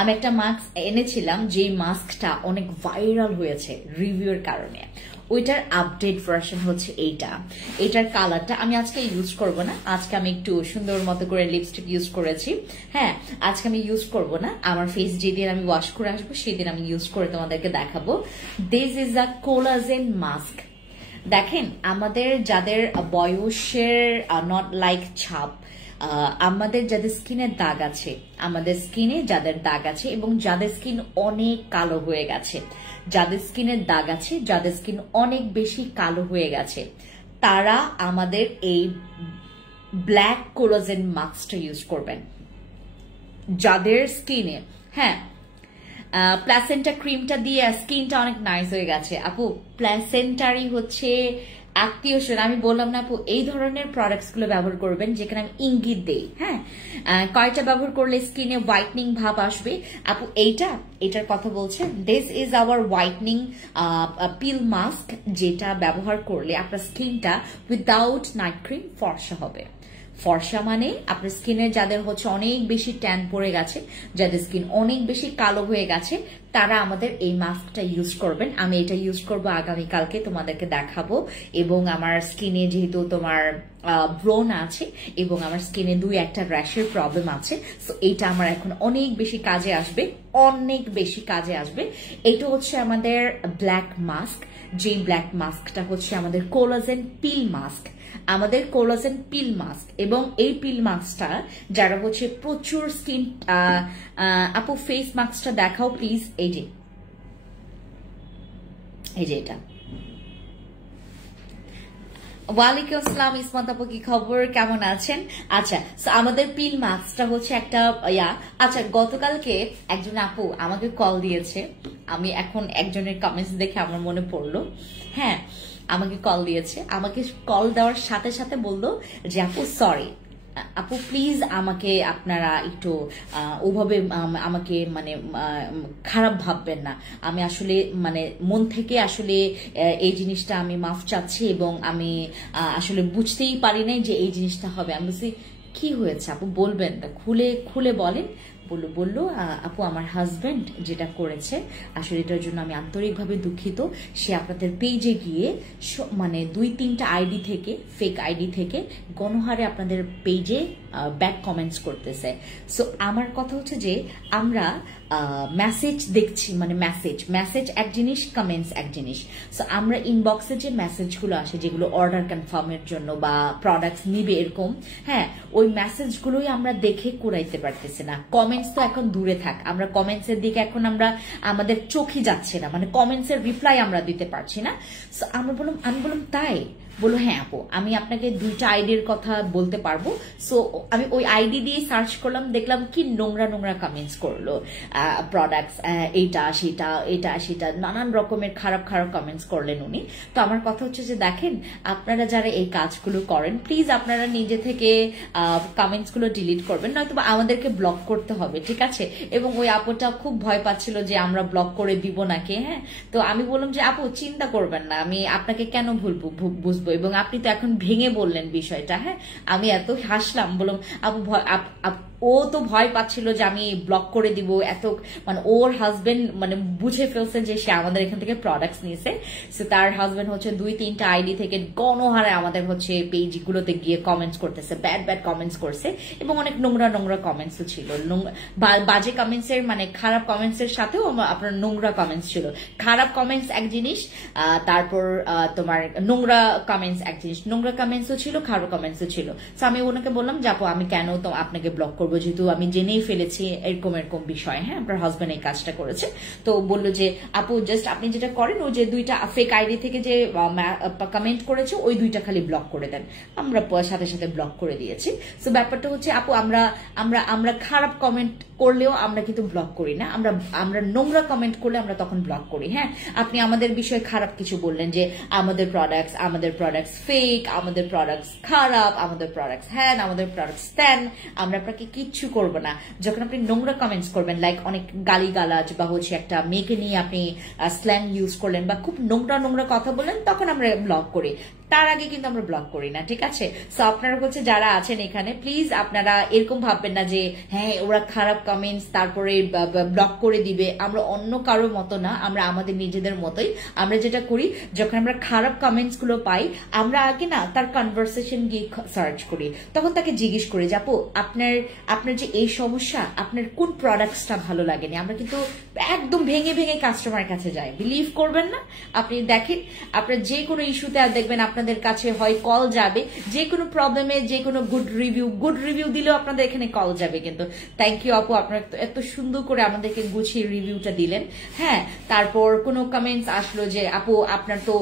আমি একটা মাস্ক এনেছিলাম, যে মাস্কটা অনেক ভাইরাল হয়েছে রিভিউর কারণে। ওইটার আপডেট ভার্সন হচ্ছে এইটার কালারটা আমি আজকে ইউজ করব না। আজকে আমি একটু সুন্দর মতো করে লিপস্টিক ইউজ করেছি। হ্যাঁ, আজকে আমি ইউজ করব না, আমার ফেস যেদিন আমি ওয়াশ করে আসবো সেদিন আমি ইউজ করে তোমাদেরকে দেখাবো। This is a collagen mask. দেখেন, আমাদের যাদের বয়সের নট লাইক ছাপ, আমাদের যাদের স্কিনের দাগ আছে, এবং যাদের স্কিন অনেক কালো হয়ে গেছে, যাদের স্কিনের দাগ আছে, যাদের স্কিন অনেক বেশি কালো হয়ে গেছে, তারা আমাদের এই ব্ল্যাক কোলাজেন মাস্কটা ইউজ করবেন। যাদের স্কিনে, হ্যাঁ, প্লাসেন্টা ক্রিমটা দিয়ে স্কিনটা অনেক নাইস হয়ে গেছে। আপু প্লাসেন্টারই হচ্ছে আত্মীয় স্বজন, আমি বললাম না আপু, এই ধরনের প্রোডাক্টস গুলো ব্যবহার করবেন যেখানে আমি ইঙ্গিত দেই। হ্যাঁ, কয়টা ব্যবহার করলে স্কিনে হোয়াইটনিং ভাব আসবে। আপু এটার কথা বলছেন। This is our whitening peel mask, যেটা ব্যবহার করলে আপনার স্কিনটা উইদাউট নাইট ক্রিম ফর্সা হবে। ফর্সা মানে আপনার স্কিনের যাদের হচ্ছে অনেক বেশি ট্যান পড়ে গেছে, যাদের স্কিন অনেক বেশি কালো হয়ে গেছে, তারা আমাদের এই মাস্কটা ইউজ করবেন। আমি এটা ইউজ করবো আগামীকালকে, তোমাদেরকে দেখাবো। এবং আমার স্কিনে যেহেতু তোমার ব্রোন আছে এবং আমার স্কিনে 2-1টা র্যাশের প্রবলেম আছে, সো এইটা আমার এখন অনেক বেশি কাজে আসবে, অনেক বেশি কাজে আসবে। এটা হচ্ছে আমাদের ব্ল্যাক মাস্ক, যে ব্ল্যাক মাস্কটা হচ্ছে আমাদের কোলাজেন পিল মাস্ক, আমাদের কোলাজেন পিল মাস্ক। এবং এই পিল মাস্কটা যারা হচ্ছে প্রচুর স্কিন, আপু ফেস মাস্কটা দেখাও প্লিজ। এই যে এটা। ওয়ালাইকুম আসসালাম ইসমাত আপু, কি খবর, কেমন আছেন? আচ্ছা, আমাদের পিল মাস্কটা হচ্ছে একটা আচ্ছা, গতকালকে একজন আপু আমাকে কল দিয়েছে, আমি এখন একজনের কমেন্টস দেখে আমার মনে পড়লো। হ্যাঁ, আমাকে কল দিয়েছে, আমাকে কল দেওয়ার সাথে সাথে বললো যে আপু সরি আপু প্লিজ আমাকে আপনারা একটু ওভাবে আমাকে মানে খারাপ ভাববেন না, আমি আসলে মানে মন থেকে আসলে এই জিনিসটা আমি মাফ চাচ্ছি এবং আমি আসলে বুঝতেই পারি নাই যে এই জিনিসটা হবে। আমি বলছি কি হয়েছে আপু বলবেন, খুলে খুলে বলেন। বললো আপু আমার হাজবেন্ড যেটা করেছে আসলে এটার জন্য আমি আন্তরিকভাবে দুঃখিত, সে আপনাদের পেজে গিয়ে মানে 2-3টা আইডি থেকে, ফেক আইডি থেকে গণহারে আপনাদের পেজে ব্যাক কমেন্টস করতেছে। সো আমার কথা হচ্ছে যে আমরা মেসেজ দেখছি, মানে মেসেজ এক জিনিস, কমেন্টস এক জিনিস। সো আমরা ইনবক্সে যে মেসেজগুলো আসে যেগুলো অর্ডার কনফার্মের জন্য বা প্রোডাক্টস নিবে এরকম, হ্যাঁ ওই মেসেজগুলোই আমরা দেখে কুড়াইতে পারতেছি না। কমেন্টস তো এখন দূরে থাক, আমরা কমেন্টসের দিকে এখন আমাদের চোখই যাচ্ছে না, মানে কমেন্টসের রিপ্লাই আমরা দিতে পারছি না। সো আমি বললাম তাই? বলো হ্যাঁ আপু আমি আপনাকে 2টা আইডির কথা বলতে পারবো। সো আমি ওই আইডি দিয়ে সার্চ করলাম, দেখলাম কি নোংরা নোংরা কমেন্টস করলো, প্রোডাক্টস এইটা সেটা নানান রকমের খারাপ খারাপ কমেন্টস করলেন উনি। তো আমার কথা হচ্ছে যে দেখেন, আপনারা যারা এই কাজগুলো করেন প্লিজ আপনারা নিজে থেকে কমেন্টস গুলো ডিলিট করবেন, নয়তো আমাদেরকে ব্লক করতে হবে, ঠিক আছে? এবং ওই আপুটা খুব ভয় পাচ্ছিল যে আমরা ব্লক করে দিব নাকি। হ্যাঁ, তো আমি বললাম যে আপু চিন্তা করবেন না, আমি আপনাকে কেন বুঝবো, এবং আপনি তো এখন ভেঙে বললেন বিষয়টা। হ্যাঁ, আমি এত হাসলাম, বললাম আপু ও তো ভয় পাচ্ছিল যে আমি ব্লক করে দিব, এত মানে ওর হাজবেন্ড মানে বুঝে ফেলছে যে সে আমাদের এখান থেকে প্রোডাক্টস নিয়েছে। সো তার হাজবেন্ড হচ্ছে 2-3টা আইডি থেকে গণহারে আমাদের হচ্ছে পেজগুলোতে গিয়ে কমেন্টস করতেছে, ব্যাড কমেন্টস করছে এবং অনেক নোংরা নোংরা কমেন্টসও ছিল, বাজে কমেন্টস এর মানে খারাপ কমেন্টস এর সাথেও আপনার নোংরা কমেন্টস ছিল। খারাপ কমেন্টস এক জিনিস, তারপর তোমার নোংরা কমেন্টস এক জিনিস, নোংরা কমেন্টসও ছিল, খারাপ কমেন্টসও ছিল। তো আমি ওনাকে বললাম যে আপু আমি কেন তো আপনাকে ব্লক করবো, যেহেতু আমি জেনেই ফেলেছি এরকম বিষয়। হ্যাঁ, আপনার হাজবেন্ড এই কাজটা করেছে। তো বললো যে আপু জাস্ট আপনি যেটা করেন, ওই যে 2টা ফেক আইডি থেকে যে কমেন্ট করেছে ওই 2টা খালি ব্লক করে দেন। আমরা সাথে সাথে ব্লক করে দিয়েছি। তো ব্যাপারটা হচ্ছে আপু আমরা খারাপ কমেন্ট করলেও আমরা কিন্তু ব্লক করি না, আমরা নোংরা কমেন্ট করলে আমরা তখন ব্লক করি। হ্যাঁ, আপনি আমাদের বিষয়ে খারাপ কিছু বললেন যে আমাদের প্রোডাক্টস ফেক, আমাদের প্রোডাক্টস খারাপ, আমাদের প্রোডাক্টস হ্যান, আমাদের প্রোডাক্টস ত্যান, আমরা আপনাকে কিচ্ছু করবো না। যখন আপনি নোংরা কমেন্টস করবেন, লাইক অনেক গালিগালাজ বা হচ্ছে একটা মেয়েকে নিয়ে আপনি স্ল্যাং ইউজ করলেন বা খুব নোংরা নোংরা কথা বললেন, তখন আমরা ব্লক করি, তার আগে কিন্তু আমরা ব্লক করি না, ঠিক আছে? সো আপনারা হচ্ছে যারা আছেন এখানে প্লিজ আপনারা এরকম ভাববেন না যে হ্যাঁ ওরা খারাপ কমেন্টস তারপরে ব্লক করে দিবে। আমরা অন্য কারোর মতো না, আমরা আমাদের নিজেদের মতোই। আমরা যেটা করি, যখন আমরা খারাপ কমেন্টস গুলো পাই, আমরা আগে না তার কনভারসেশন গিয়ে সার্চ করি, তখন তাকে জিজ্ঞেস করি যে আপু আপনার যে এই সমস্যা, আপনার কোন প্রোডাক্টসটা ভালো লাগেনি। আমরা কিন্তু একদম ভেঙে ভেঙে কাস্টমারের কাছে যাই, বিলিভ করবেন না। আপনি দেখেন, আপনার যে কোনো ইস্যুতে দেখবেন আপনাদের কাছে হয় কল যাবে, যে কোনো প্রবলেমে যে কোনো গুড রিভিউ দিলেও আপনাদের এখানে কল যাবে। কিন্তু থ্যাংক ইউ আপু, আপনার এত সুন্দর করে আমাদেরকে গুছিয়ে রিভিউটা দিলেন। হ্যাঁ, তারপর কোনো কমেন্টস আসলো যে আপু আপনার তো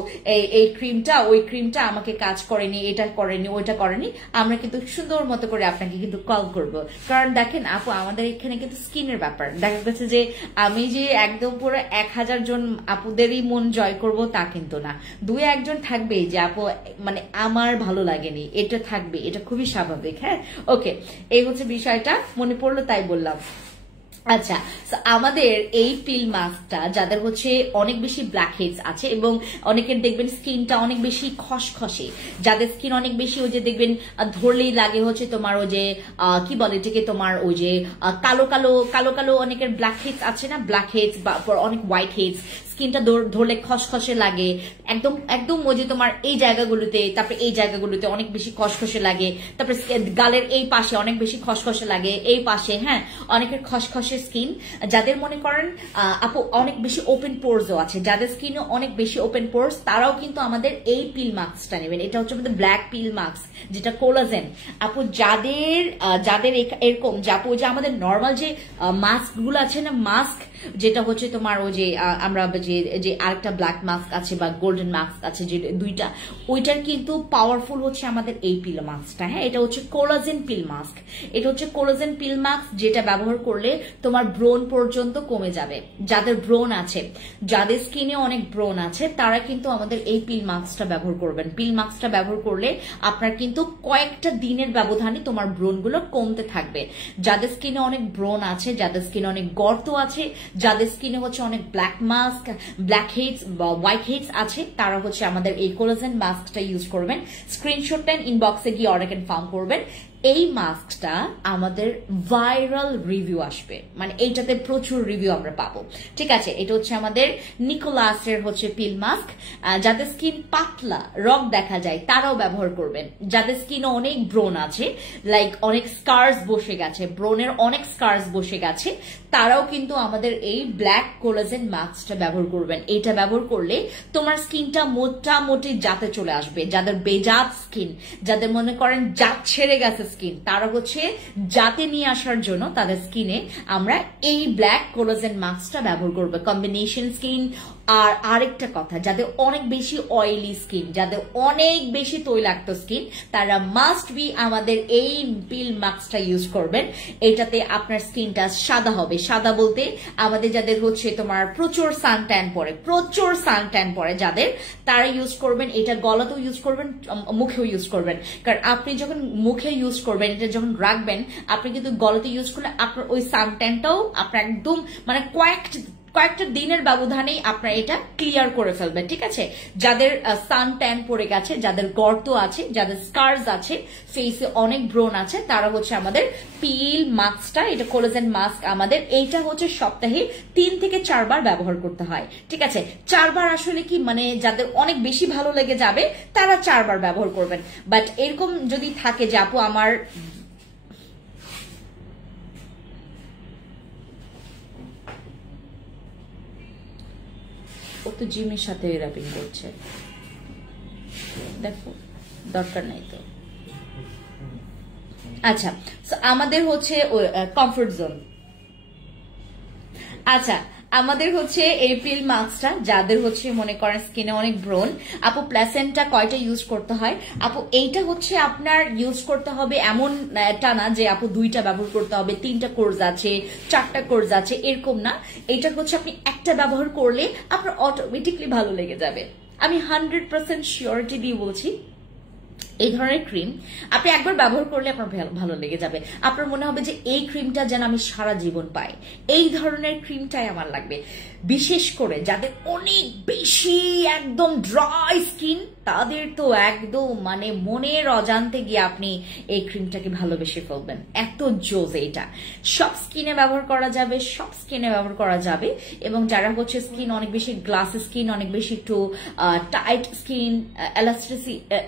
এই ক্রিমটা ওই ক্রিমটা আমাকে কাজ করেনি, এটা করেনি ওইটা করেনি, আমরা কিন্তু সুন্দর মতো করে আপনাকে কিন্তু কল করব। কারণ দেখেন আপু আমাদের এখানে কিন্তু স্কিনের ব্যাপার, দেখা গেছে যে আমি যে একদম পুরো 1000 জন আপুদেরই মন জয় করব তা কিন্তু না, 2-1 জন থাকবেই যে আপু মানে আমার ভালো লাগেনি, এটা থাকবে, এটা খুবই স্বাভাবিক। হ্যাঁ, ওকে, এই হচ্ছে বিষয়টা, মনে পড়লো তাই বললাম। আচ্ছা, আমাদের এই পিল মাস্কটা যাদের হচ্ছে অনেক বেশি ব্ল্যাক হেডস আছে এবং অনেকের দেখবেন স্কিনটা অনেক বেশি খসখসে, যাদের স্কিন অনেক বেশি ওই যে দেখবেন ধরলেই লাগে হচ্ছে তোমার ওই যে কি বলে এটাকে তোমার ওই যে কালো কালো কালো কালো অনেকের ব্ল্যাক হেডস আছে না, ব্ল্যাক হেডস বা অনেক হোয়াইট হেডস, স্কিনটা ধরলে খসখসে লাগে একদম একদম ওই যে তোমার এই জায়গাগুলোতে, তারপরে এই জায়গাগুলোতে অনেক বেশি খসখসে লাগে, তারপরে গালের এই পাশে অনেক বেশি খসখসে লাগে, এই পাশে হ্যাঁ অনেকের খসখসে স্কিন, যাদের মনে করেন আপু অনেক বেশি ওপেন পোরসও আছে, যাদের স্কিনও অনেক বেশি ওপেন পোরস তারাও কিন্তু আমাদের এই পিল মাস্কটা নেবেন। এটা হচ্ছে আমাদের ব্ল্যাক পিল মাস্ক যেটা কোলাজেন। আপু যাদের যাদের এরকম যে আপু যে আমাদের নর্মাল যে মাস্ক গুলো আছে না, মাস্ক যেটা হচ্ছে তোমার ওই যে আমরা যে আরেকটা ব্ল্যাক মাস্ক আছে বা গোল্ডেন মাস্ক আছে যে দুইটা, ওইটার কিন্তু পাওয়ারফুল হচ্ছে আমাদের এই পিল মাস্কটা। হ্যাঁ, এটা হচ্ছে কোলাজেন পিল মাস্ক। এটা হচ্ছে কোলাজেন পিল মাস্ক যেটা ব্যবহার করলে তোমার ব্রণ পর্যন্ত কমে যাবে। যাদের ব্রণ আছে, যাদের স্কিনে অনেক ব্রণ আছে তারা কিন্তু আমাদের এই পিল মাস্কটা ব্যবহার করবেন। পিল মাস্কটা ব্যবহার করলে আপনার কিন্তু কয়েকটা দিনের ব্যবধানে তোমার ব্রণগুলো কমতে থাকবে। যাদের স্কিনে অনেক ব্রণ আছে, যাদের স্কিনে অনেক গর্ত আছে, যাদের স্কিনে হচ্ছে অনেক ব্ল্যাক হেডস বা হোয়াইট হেডস আছে তারা হচ্ছে আমাদের এই কোলাজেন মাস্কটা ইউজ করবেন। স্ক্রিনশট নেন, ইনবক্সে গিয়ে অর্ডার কনফার্ম করবেন। এই মাস্কটা আমাদের ভাইরাল রিভিউ আসবে, মানে এইটাতে প্রচুর রিভিউ আমরা পাবো। ঠিক আছে, এটা হচ্ছে আমাদের নিকোলাসের হচ্ছে পিল মাস্ক। যাদের স্কিন পাতলা রগ দেখা যায় তারাও ব্যবহার করবেন। যাদের স্কিনে অনেক ব্রণ আছে, লাইক অনেক স্কার্স বসে গেছে, ব্রণের অনেক স্কার্স বসে গেছে, তারাও কিন্তু আমাদের এই ব্ল্যাক কোলাজেন মাস্কটা ব্যবহার করবেন। এটা ব্যবহার করলে তোমার স্কিনটা মোটামুটি জাতে চলে আসবে। যাদের বেজাত স্কিন, যাদের মনে করেন জাত ছেড়ে গেছে স্কিন, তারা হচ্ছে জাতে নিয়ে আসার জন্য তাদের স্কিনে আমরা এই ব্ল্যাক কোলাজেন মাস্কটা ব্যবহার করবো। Combination skin. আর আরেকটা কথা, যাদের অনেক বেশি অয়েলি স্কিন, যাদের অনেক বেশি তৈলাক্ত স্কিন, তারা মাস্ট বি আমাদের এই পিল মাস্কটা ইউজ করবেন। এটাতে আপনার স্কিনটা সাদা হবে। সাদা বলতে আমাদের যাদের হচ্ছে তোমার প্রচুর সানট্যান পড়ে যাদের, তারা ইউজ করবেন। এটা গলাতেও ইউজ করবেন, মুখেও ইউজ করবেন। কারণ আপনি যখন মুখে ইউজ করবেন, এটা যখন রাখবেন, আপনি কিন্তু গলাতে ইউজ করলে আপনার ওই সানট্যানটাও আপনার একদম মানে কয়েকটা দিনের ব্যবধানেই আপনার এটা ক্লিয়ার করে ফেলবেন। ঠিক আছে, যাদের সান ট্যান পড়ে গেছে, যাদের গর্ত আছে, যাদের স্কার্স আছে, ফেসে অনেক ব্রণ আছে, তারা হচ্ছে আমাদের পিল মাস্কটা, এটা কোলাজেন মাস্ক আমাদের এইটা হচ্ছে সপ্তাহে 3 থেকে 4 বার ব্যবহার করতে হয়। ঠিক আছে, 4 বার আসলে কি মানে যাদের অনেক বেশি ভালো লেগে যাবে তারা 4 বার ব্যবহার করবেন। বাট এরকম যদি থাকে যে আপু আমার ও তো জিমের সাথে র্যাপিং করছে, দেখো দরকার নাই তো। আচ্ছা, আমাদের হচ্ছে কমফোর্ট জোন। আচ্ছা, আমাদের হচ্ছে এই পিল মাস্কটা যাদের হচ্ছে মনে করেন স্কিনে অনেক ব্রণ, আপু প্ল্যাসেন্টা কয়টা ইউজ করতে হয়? আপু এইটা হচ্ছে আপনার ইউজ করতে হবে এমন টানা যে আপু 2টা ব্যবহার করতে হবে, 3টা কোর্স আছে, 4টা কোর্স আছে, এরকম না। এটা হচ্ছে আপনি একটা ব্যবহার করলে আপনার অটোমেটিকলি ভালো লেগে যাবে। আমি 100% শিওরিটি দিয়ে বলছি, এই ধরনের ক্রিম আপনি একবার ব্যবহার করলে আপনার ভালো লেগে যাবে। আপনার মনে হবে যে এই ক্রিমটা যেন আমি সারা জীবন পাই, এই ধরনের ক্রিমটাই আমার লাগবে। বিশেষ করে যাদের অনেক বেশি একদম ড্রাই স্কিন, তাদের তো একদম মানে মনের অজান্তে গিয়ে আপনি এই ক্রিমটাকে ভালোবেসে ফেলবেন। এত জোজ এটা, সব স্কিনে ব্যবহার করা যাবে, সব স্কিনে ব্যবহার করা যাবে। এবং যারা হচ্ছে স্কিন অনেক বেশি গ্লাস স্কিন, অনেক বেশি একটু টাইট স্কিন,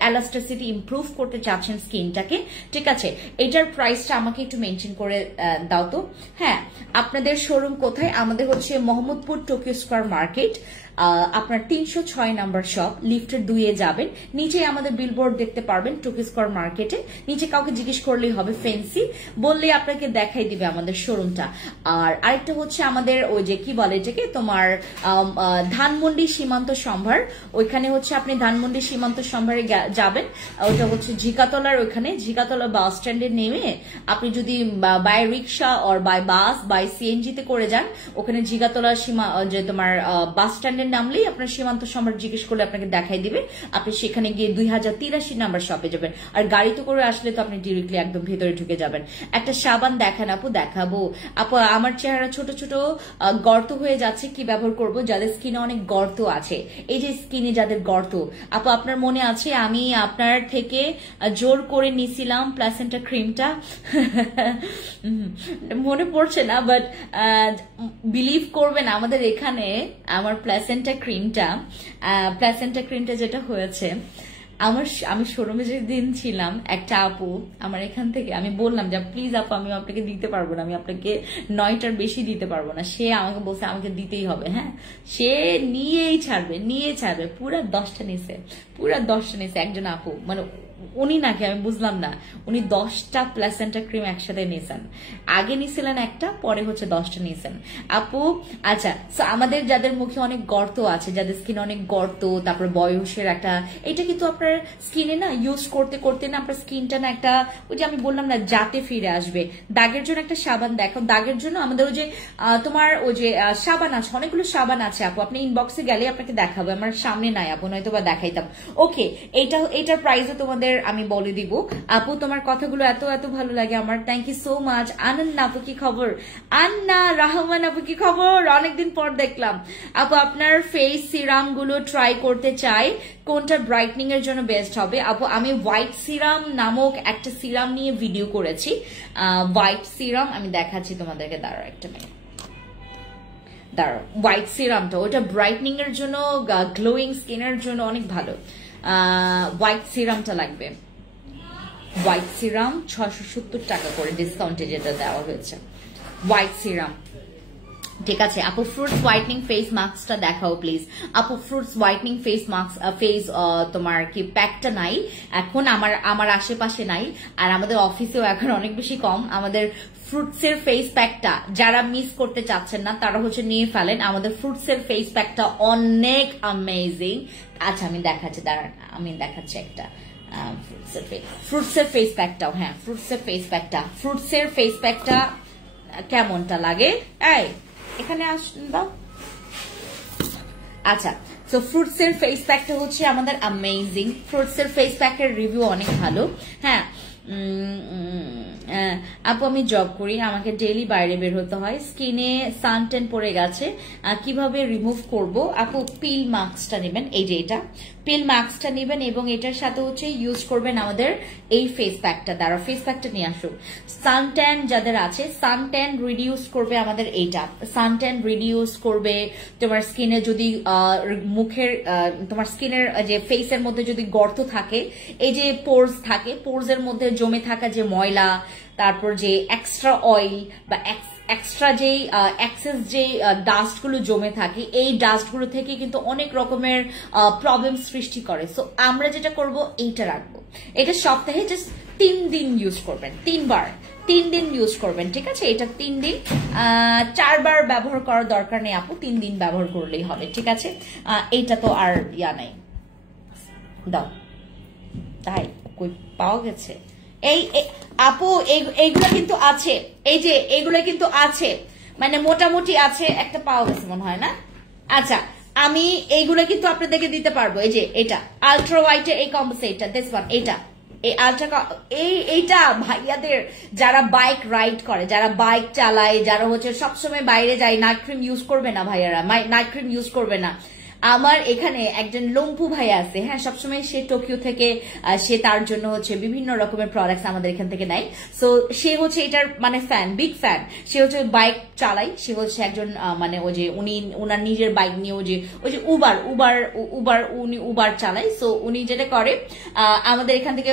এলাস্টিসিটি ইমপ্রুভ করতে চাচ্ছেন স্কিনটাকে, ঠিক আছে, এটার প্রাইসটা আমাকে একটু মেনশন করে দাও তো। হ্যাঁ, আপনাদের শোরুম কোথায়? আমাদের হচ্ছে মোহাম্মদপুর টোকিও স্কয়ার মার্কেট, আপনার 306 নাম্বার শপ, লিফটের 2-এ যাবেন, নিচে আমাদের বিলবোর্ড দেখতে পারবেন টোকিও স্কয়ার মার্কেটে। নিচে কাউকে জিজ্ঞেস করলেই হবে ফেন্সি, বললেই আপনাকে দেখাই দিবে আমাদের শোরুমটা। আর আরেকটা হচ্ছে আমাদের ওই যে কি বলে এটাকে তোমার ধানমন্ডি সীমান্ত সম্ভার, ওইখানে হচ্ছে আপনি ধানমন্ডি সীমান্ত সম্ভারে যাবেন, ওইটা হচ্ছে ঝিকাতলার ওইখানে, ঝিকাতলা বাস স্ট্যান্ডে নেমে আপনি যদি by rickshaw or by bus by CNG তে করে যান, ওখানে ঝিকাতলা যে তোমার বাস স্ট্যান্ডের নামলেই আপনার সীমান্ত সম্রাট জিজ্ঞেস করলে আপনাকে দেখাই দিবে, আপনি সেখানে গিয়ে 2083 নাম্বার শপে যাবেন। আর গাড়িতে করে আসলে তো আপনি ডিরেক্টলি একদম ভেতরে ঢুকে যাবেন। একটা সাবান দেখান আপু, দেখাবো আপু। আমার চেহারা ছোট ছোট গর্ত হয়ে যাচ্ছে, কি ব্যবহার করব? যাদের স্কিনে অনেক গর্ত আছে, এই যে স্কিনে যাদের গর্ত, আপু আপনার মনে আছে আমি আপনার থেকে জোর করে নিছিলাম প্লাসেন্টা ক্রিমটা? মনে পড়ছে না, বাট বিলিভ করবেন আমাদের এখানে আমার প্লাসেন্টা ক্রিমটা যেটা হয়েছে, আমি শোরুমে যেদিন ছিলাম, একটা আপু আমার এখান থেকে, আমি বললাম যে প্লিজ আপু আমি আপনাকে দিতে পারবো না, আমি আপনাকে 9টার বেশি দিতে পারবো না। সে আমাকে বলছে আমাকে দিতেই হবে। হ্যাঁ, সে নিয়ে ছাড়বে, পুরা 10টা নিছে একজন আপু, মানে উনি নাকি আমি বুঝলাম না, উনি 10টা প্লাসেন্টা ক্রিম একসাথে নিয়েছেন। আগে নিয়েছিলেন একটা, পরে হচ্ছে 10টা নিয়েছেন আপু। আচ্ছা, আমাদের যাদের মুখে অনেক গর্ত আছে, যাদের স্কিনে অনেক গর্ত, তারপর বয়সের একটা, এটা কিন্তু আপনার স্কিনে না ইউজ করতে করতে না আপনার স্কিনটা না একটা, ওই যে আমি বললাম না জাতে ফিরে আসবে। দাগের জন্য একটা সাবান দেখো, দাগের জন্য আমাদের ওই যে তোমার ওই যে সাবান আছে, অনেকগুলো সাবান আছে আপু, আপনি ইনবক্সে গেলে আপনাকে দেখাবো, আমার সামনে নাই আপু, নয়তো বা দেখাইতাম। ওকে, এটার প্রাইসও তোমাদের আমি বলে দিব আপু। তোমার কথাগুলো এত এত ভালো লাগে আমার, থ্যাংক ইউ সো মাচ। আনন্দ আপু কি খবর? আন্না রহমান আপু কি খবর? অনেকদিন পর দেখলাম আপু। আপনার ফেস সিরাম গুলো ট্রাই করতে চাই, কোনটা ব্রাইটনিং এর জন্য বেস্ট হবে? আপু আমি হোয়াইট সিরাম নামক একটা সিরাম নিয়ে ভিডিও করেছি, হোয়াইট সিরাম আমি দেখাচ্ছি তোমাদেরকে, দাঁড়াও একটা মিনিট, দাঁড়াও। হোয়াইট সিরামটা ওটা ব্রাইটনিং এর জন্য, গ্লোয়িং স্কিনের জন্য অনেক ভালো। হোয়াইট সিরামটা লাগবে, হোয়াইট সিরাম 670 টাকা করে ডিসকাউন্টে যেটা দেওয়া হয়েছে, হোয়াইট সিরাম। ঠিক আছে আপু, ফ্রুটস হোয়াইটনিং ফেস মাস্কটা দেখাও প্লিজ আপু। ফ্রুটস হোয়াইটনিং ফেস মাস্ক তোমার কি প্যাকটা নাই এখন, আমার আশেপাশে নাই, আর আমাদের অফিসেও এখন অনেক বেশি কম। আমাদের ফ্রুটসের ফেস প্যাকটা যারা মিস করতে চাচ্ছেন না তারা হচ্ছে নিয়ে ফেলেন, আমাদের ফ্রুটসের ফেস প্যাকটা অনেক অ্যামেজিং। আচ্ছা আমি দেখাচ্ছি, দাঁড়ান আমি দেখাচ্ছি একটা ফ্রুটসের ফেস প্যাকটাও। হ্যাঁ, ফ্রুটসের ফেস প্যাকটা কেমনটা লাগে? এই এখানে আসুন দাও। আচ্ছা, তো ফ্রুটস এর ফেস প্যাকটা হচ্ছে আমাদের অ্যামেজিং, ফ্রুটস এর ফেস প্যাকের রিভিউ অনেক ভালো। হ্যাঁ আপু আমি জব করি, আমাকে ডেইলি বাইরে বের হতে হয়, স্কিনে সানটেন পড়ে গেছে, কিভাবে রিমুভ করব? আপু পিল মাস্কটা নেবেন, এই যে এটা পিল মাস্কটা নেবেন এবং এটার সাথে হচ্ছে ইউজ করবেন আমাদের এই ফেস প্যাকটা। দ্বারা ফেস প্যাকটা নিয়ে আসুন। সানট্যান যাদের আছে, সানট্যান রিডিউস করবে আমাদের এইটা, সানট্যান রিডিউস করবে তোমার স্কিনে যদি মুখের তোমার স্কিনের যে ফেসের মধ্যে যদি গর্ত থাকে, এই যে পোরস থাকে, পোরস এর মধ্যে জমে থাকা যে ময়লা, তারপর যে এক্সট্রা অয়েল বা এক্সট্রা যে এক্সেস যে ডাস্টগুলো জমে থাকে, এই ডাস্টগুলো থেকে কিন্তু অনেক রকমের প্রবলেম সৃষ্টি করে। সো আমরা যেটা করব এইটা রাখবো, এটা সপ্তাহে জাস্ট 3 দিন ইউজ করবেন, 3 দিন ইউজ করবেন, ঠিক আছে? এটা 3 দিন, 4 বার ব্যবহার করার দরকার নেই আপু, 3 দিন ব্যবহার করলেই হবে, ঠিক আছে? এইটা তো আর ইয়া নাই, দাও তাই কই পাওয়া গেছে? এই আপু এইগুলো কিন্তু আছে, এই যে এগুলো কিন্তু আছে, মানে মোটামুটি আছে, একটা পাওয়া গেছে মনে হয় না? আচ্ছা আমি এইগুলো কিন্তু আপনাদেরকে দিতে পারবো। এই যে এটা আলট্রা হোয়াইট এই কম্বো সেটটা, দিস ওয়ান, এটা এই আলট্রা এইটা ভাইয়াদের যারা বাইক রাইড করে, যারা বাইক চালায়, যারা হচ্ছে সবসময় বাইরে যায়, নাইট ক্রিম ইউজ করবে না ভাইয়ারা, নাইট ক্রিম ইউজ করবে না। আমার এখানে একজন লম্পু ভাই আছে, হ্যাঁ, সবসময় সে টোকিও থেকে, সে তার জন্য হচ্ছে বিভিন্ন রকমের প্রোডাক্টস আমাদের এখান থেকে নেয়। সো সে হচ্ছে এটার মানে ফ্যান, বিগ ফ্যান। সে হচ্ছে বাইক চালায়, সে হচ্ছে একজন মানে ওই যে উনি ওনার নিজের বাইক নিয়ে ওই যে উবার উনি উবার চালায়। সো উনি যেটা করে আমাদের এখান থেকে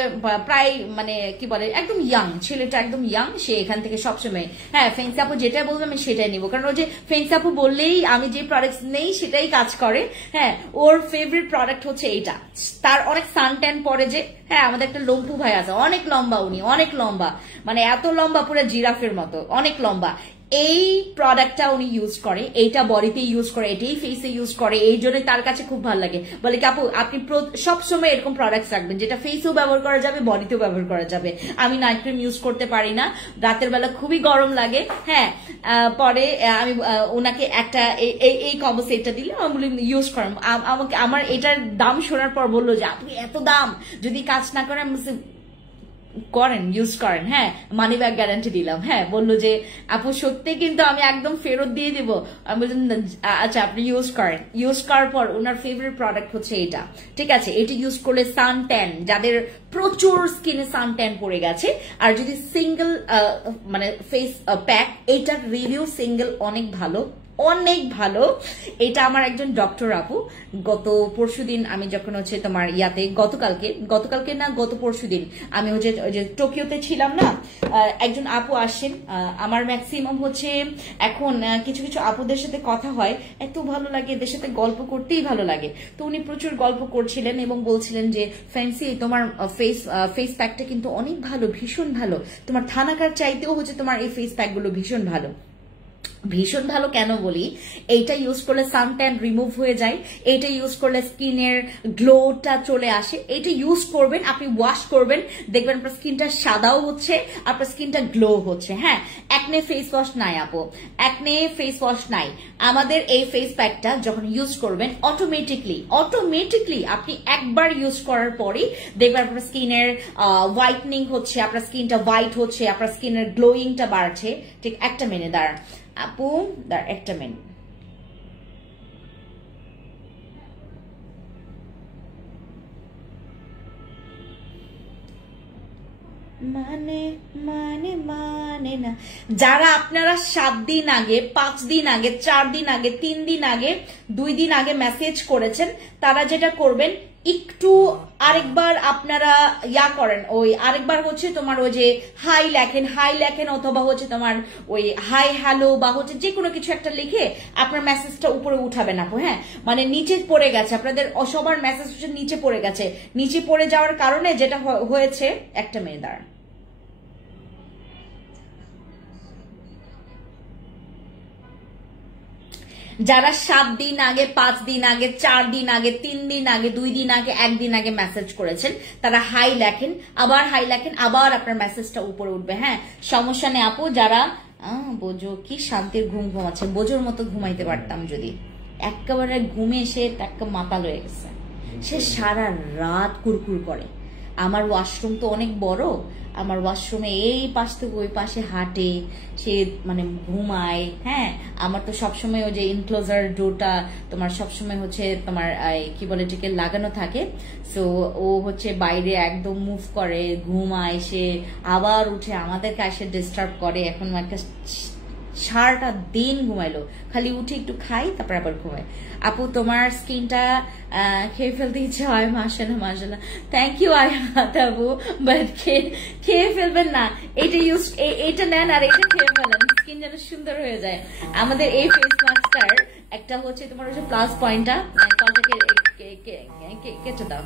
প্রায় মানে কি বলে একদম ইয়াং, ছেলেটা একদম ইয়াং, সে এখান থেকে সবসময়, হ্যাঁ ফেন্সি আপু যেটা বলবো আমি সেটাই নিবো, কারণ ওই যে ফেন্সি আপু বললেই আমি যে প্রোডাক্টস নেই সেটাই কাজ করে। হ্যাঁ, ওর ফেভারিট প্রোডাক্ট হচ্ছে এইটা, তার অনেক সানট্যান পরে যে, হ্যাঁ আমাদের একটা লম্পু ভাই আছে, অনেক লম্বা, উনি অনেক লম্বা, মানে এত লম্বা পুরো জিরাফের মতো, অনেক লম্বা। এই প্রোডাক্টটা উনি ইউজ করে, এইটা বডিতে ইউজ করে, এটাই ফেসে ইউজ করে, এই জন্য তার কাছে খুব ভালো লাগে। বলে কি আপু আপনি সবসময় এরকম প্রোডাক্ট রাখবেন যেটা ফেসেও ব্যবহার করা যাবে, বডিতেও ব্যবহার করা যাবে। আমি নাইট ক্রিম ইউজ করতে পারি না, রাতের বেলা খুবই গরম লাগে। হ্যাঁ, পরে আমি ওনাকে একটা এই কম্বো সেটটা দিলে আমি বলি ইউজ করেন। আমাকে আমার এটার দাম শোনার পর বললো যে আপু এত দাম, যদি কাজ না করে করেন, ইউজ করেন। হ্যাঁ, মানি ব্যাক গ্যারান্টি দিলাম। হ্যাঁ, বললো যে আপু সত্যি কিন্তু আমি একদম ফেরত দিয়ে দিব। আমি বললাম আচ্ছা আপনি ইউজ করেন। ইউজ করার পর ওনার ফেভারিট প্রোডাক্ট হচ্ছে এটা। ঠিক আছে, এটা ইউজ করলে সান ট্যান, যাদের প্রচুর স্কিনে সান ট্যান পড়ে গেছে, আর যদি সিঙ্গেল মানে ফেস প্যাক, এইটার রিভিউ সিঙ্গেল অনেক ভালো, অনেক ভালো। এটা আমার একজন ডক্টর আপু গত পরশুদিন আমি যখন হচ্ছে তোমার ইয়াতে গতকালকে না গত পরশুদিন আমি হচ্ছে যে টোকিওতে ছিলাম না, একজন আপু আসেন। আমার ম্যাক্সিমাম হচ্ছে এখন কিছু কিছু আপুদের সাথে কথা হয়, এত ভালো লাগে, এদের সাথে গল্প করতেই ভালো লাগে। তো উনি প্রচুর গল্প করছিলেন এবং বলছিলেন যে ফ্যান্সি তোমার ফেস প্যাকটা কিন্তু অনেক ভালো, ভীষণ ভালো, তোমার থানাকার চাইতেও হচ্ছে তোমার এই ফেস প্যাকগুলো ভীষণ ভালো। ভীষণ ভালো কেন বলি, এইটা ইউজ করলে সানট্যান রিমুভ হয়ে যায়, এইটা ইউজ করলে স্কিনের গ্লোটা চলে আসে। এইটা ইউজ করবেন, আপনি ওয়াশ করবেন, দেখবেন আপনার স্কিনটা সাদাও হচ্ছে, আপনার স্কিনটা গ্লো হচ্ছে। হ্যাঁ, একনে ফেস ওয়াশ নাই আপু, একনে ফেস ওয়াশ নাই। আমাদের এই ফেস প্যাকটা যখন ইউজ করবেন অটোমেটিকলি আপনি একবার ইউজ করার পরই দেখবেন আপনার স্কিনের হোয়াইটনিং হচ্ছে, আপনার স্কিনটা হোয়াইট হচ্ছে, আপনার স্কিনের গ্লোয়িংটা বাড়ছে। ঠিক, একটা মিনিট দাঁড়ান আপু, একটা মিনিট। মানে মানে মানে না, যারা আপনারা 7 দিন আগে, 5 দিন আগে, 4 দিন আগে, 3 দিন আগে, 2 দিন আগে মেসেজ করেছেন, তারা যেটা করবেন একটু আরেকবার আপনারা ইয়া করেন, ওই আরেকবার হচ্ছে তোমার ওই যে হাই লেখেন অথবা হচ্ছে তোমার ওই হাই হ্যালো বা হচ্ছে যে কোনো কিছু একটা লিখে আপনার মেসেজটা উপরে উঠাবেন আপু। হ্যাঁ, মানে নিচে পড়ে গেছে আপনাদের সবার মেসেজ হচ্ছে নিচে পড়ে গেছে, নিচে পড়ে যাওয়ার কারণে যেটা হয়েছে, একটা মেয়ে দাঁড়ান, যারা 7 দিন আগে, 5 দিন আগে, 4 দিন আগে, 3 দিন আগে, 2 দিন আগে, 1 দিন আগে মেসেজ করেছেন, তারা হাই লেখেন, আবার আপনার মেসেজটা উপরে উঠবে। হ্যাঁ, সমস্যা নেই আপু। যারা বোঝো কি শান্তির ঘুম ঘুমাচ্ছে, বোঝোর মতো ঘুমাইতে পারতাম যদি, একেবারে ঘুমে এসে একটা মাতাল হয়ে গেছে, সে সারা রাত কুরকুর করে। আমার ওয়াশরুম তো অনেক বড়, আমার ওয়াশরুমে এই পাশ থেকে ওই পাশে হাঁটে, সে মানে ঘুমায়। হ্যাঁ, আমার তো সবসময় ওই যে ইনক্লোজার ডোরটা তোমার সবসময় হচ্ছে তোমার কি বলে এটাকে লাগানো থাকে, সো ও হচ্ছে বাইরে একদম মুভ করে, ঘুমায়, সে আবার উঠে আমাদেরকে এসে ডিস্টার্ব করে। এখন একটা সারাটা দিন ঘুমাইলো, খালি উঠে একটু খাই তারপর আবার ঘুমায়। আপু তোমার স্কিনটা খেয়ে ফেলতে ইচ্ছে হয়, মাশাআল্লাহ, থ্যাংক ইউ আপু, বাট খেয়ে ফেলবেন না, এইটা নেন আর এটা খেয়ে ফেলেন, স্কিন যেন সুন্দর হয়ে যায়। আমাদের এই ফেস মাস্কটার একটা হচ্ছে তোমার হচ্ছে প্লাস পয়েন্টটা, কেটে দাও।